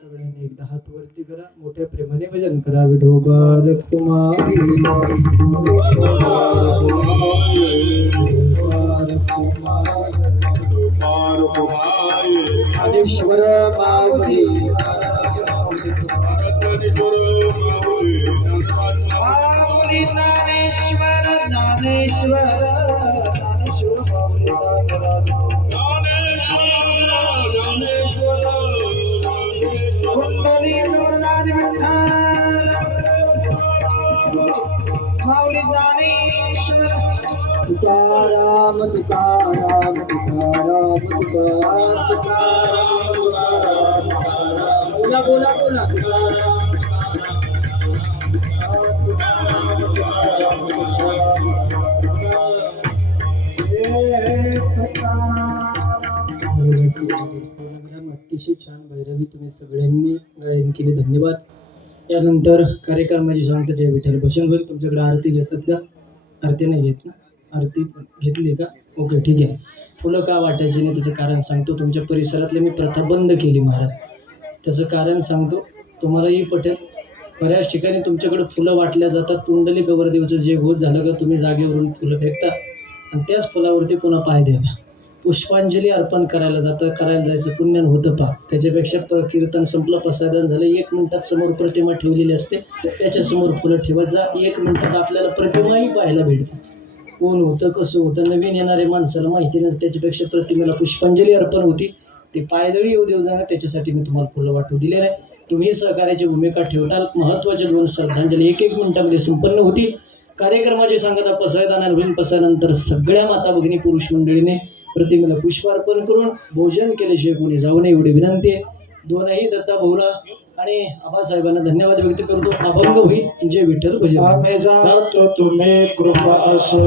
सगळ्यांनी एकदा हात वरती करा, मोठ्या प्रेमाने भजन करा. विठोबा ज्ञानेश्वर माऊली माऊली ज्ञानेश्वर ज्ञानेश्वर कुंडली जोरदार विठ्ठल माऊली ज्ञानेश्वर. तुकाराम तुकाराम तुकाराम तुकाराम तुकाराम तुकाराम. बोला बोला बोला. अतिशय छान भैरवी तुम्ही सगळ्यांनी गायन केले, धन्यवाद. यानंतर कार्यक्रमाची सांगता जय विठ्ठल भजन होईल. तुमच्याकडे आरती घेतात का? आरती नाही घेत ना? आरती घेतली का? ओके ठीक आहे. फुलं का वाटायची नाही त्याचं कारण सांगतो. तुमच्या परिसरातले मी प्रथा बंद केली महाराज, त्याचं कारण सांगतो, तुम्हालाही पटेल. बऱ्याच ठिकाणी तुमच्याकडे फुलं वाटल्या जातात. पुंडलिक गौरदेवाचं जे होत झालं का तुम्ही जागेवरून फुलं फेकता आणि त्याच फुलावरती पुन्हा पाय द्यायला, पुष्पांजली अर्पण करायला जायचं पुण्यन होतं पा. त्याच्यापेक्षा कीर्तन संपलं, प्रसादन झालं, 1 मिनिटात समोर प्रतिमा ठेवलेली असते, त्याच्यासमोर फुलं ठेवत जा. 1 मिनिटात आपल्याला प्रतिमाही पाहायला भेटते. कोण होतं, कसं होतं, नवीन येणारे माणसाला माहिती नसतं. त्याच्यापेक्षा प्रतिमेला पुष्पांजली अर्पण होती, ते पायदळी येऊ देऊ जाणार. त्याच्यासाठी मी तुम्हाला फुलं वाटू दिलेलं आहे. तुम्ही सहकार्याची भूमिका ठेवताल. महत्त्वाचे 2 श्रद्धांजली 1-1 मिनिटामध्ये संपन्न होतील. कार्यक्रमाची सांगता पसायदान होईल. पसायनंतर सगळ्या माता भगिनी पुरुष मंडळीने प्रतिमेला पुष्पार्पण करून भोजन केल्याशिवाय कोणी जाऊ नये एवढी विनंती आहे. दोनही दत्ता भाऊला आणि आबासाहेबांना धन्यवाद व्यक्त करतो. अभंग होईल जय विठ्ठल भजन. आम्ही जातो तुम्ही कृपा असो.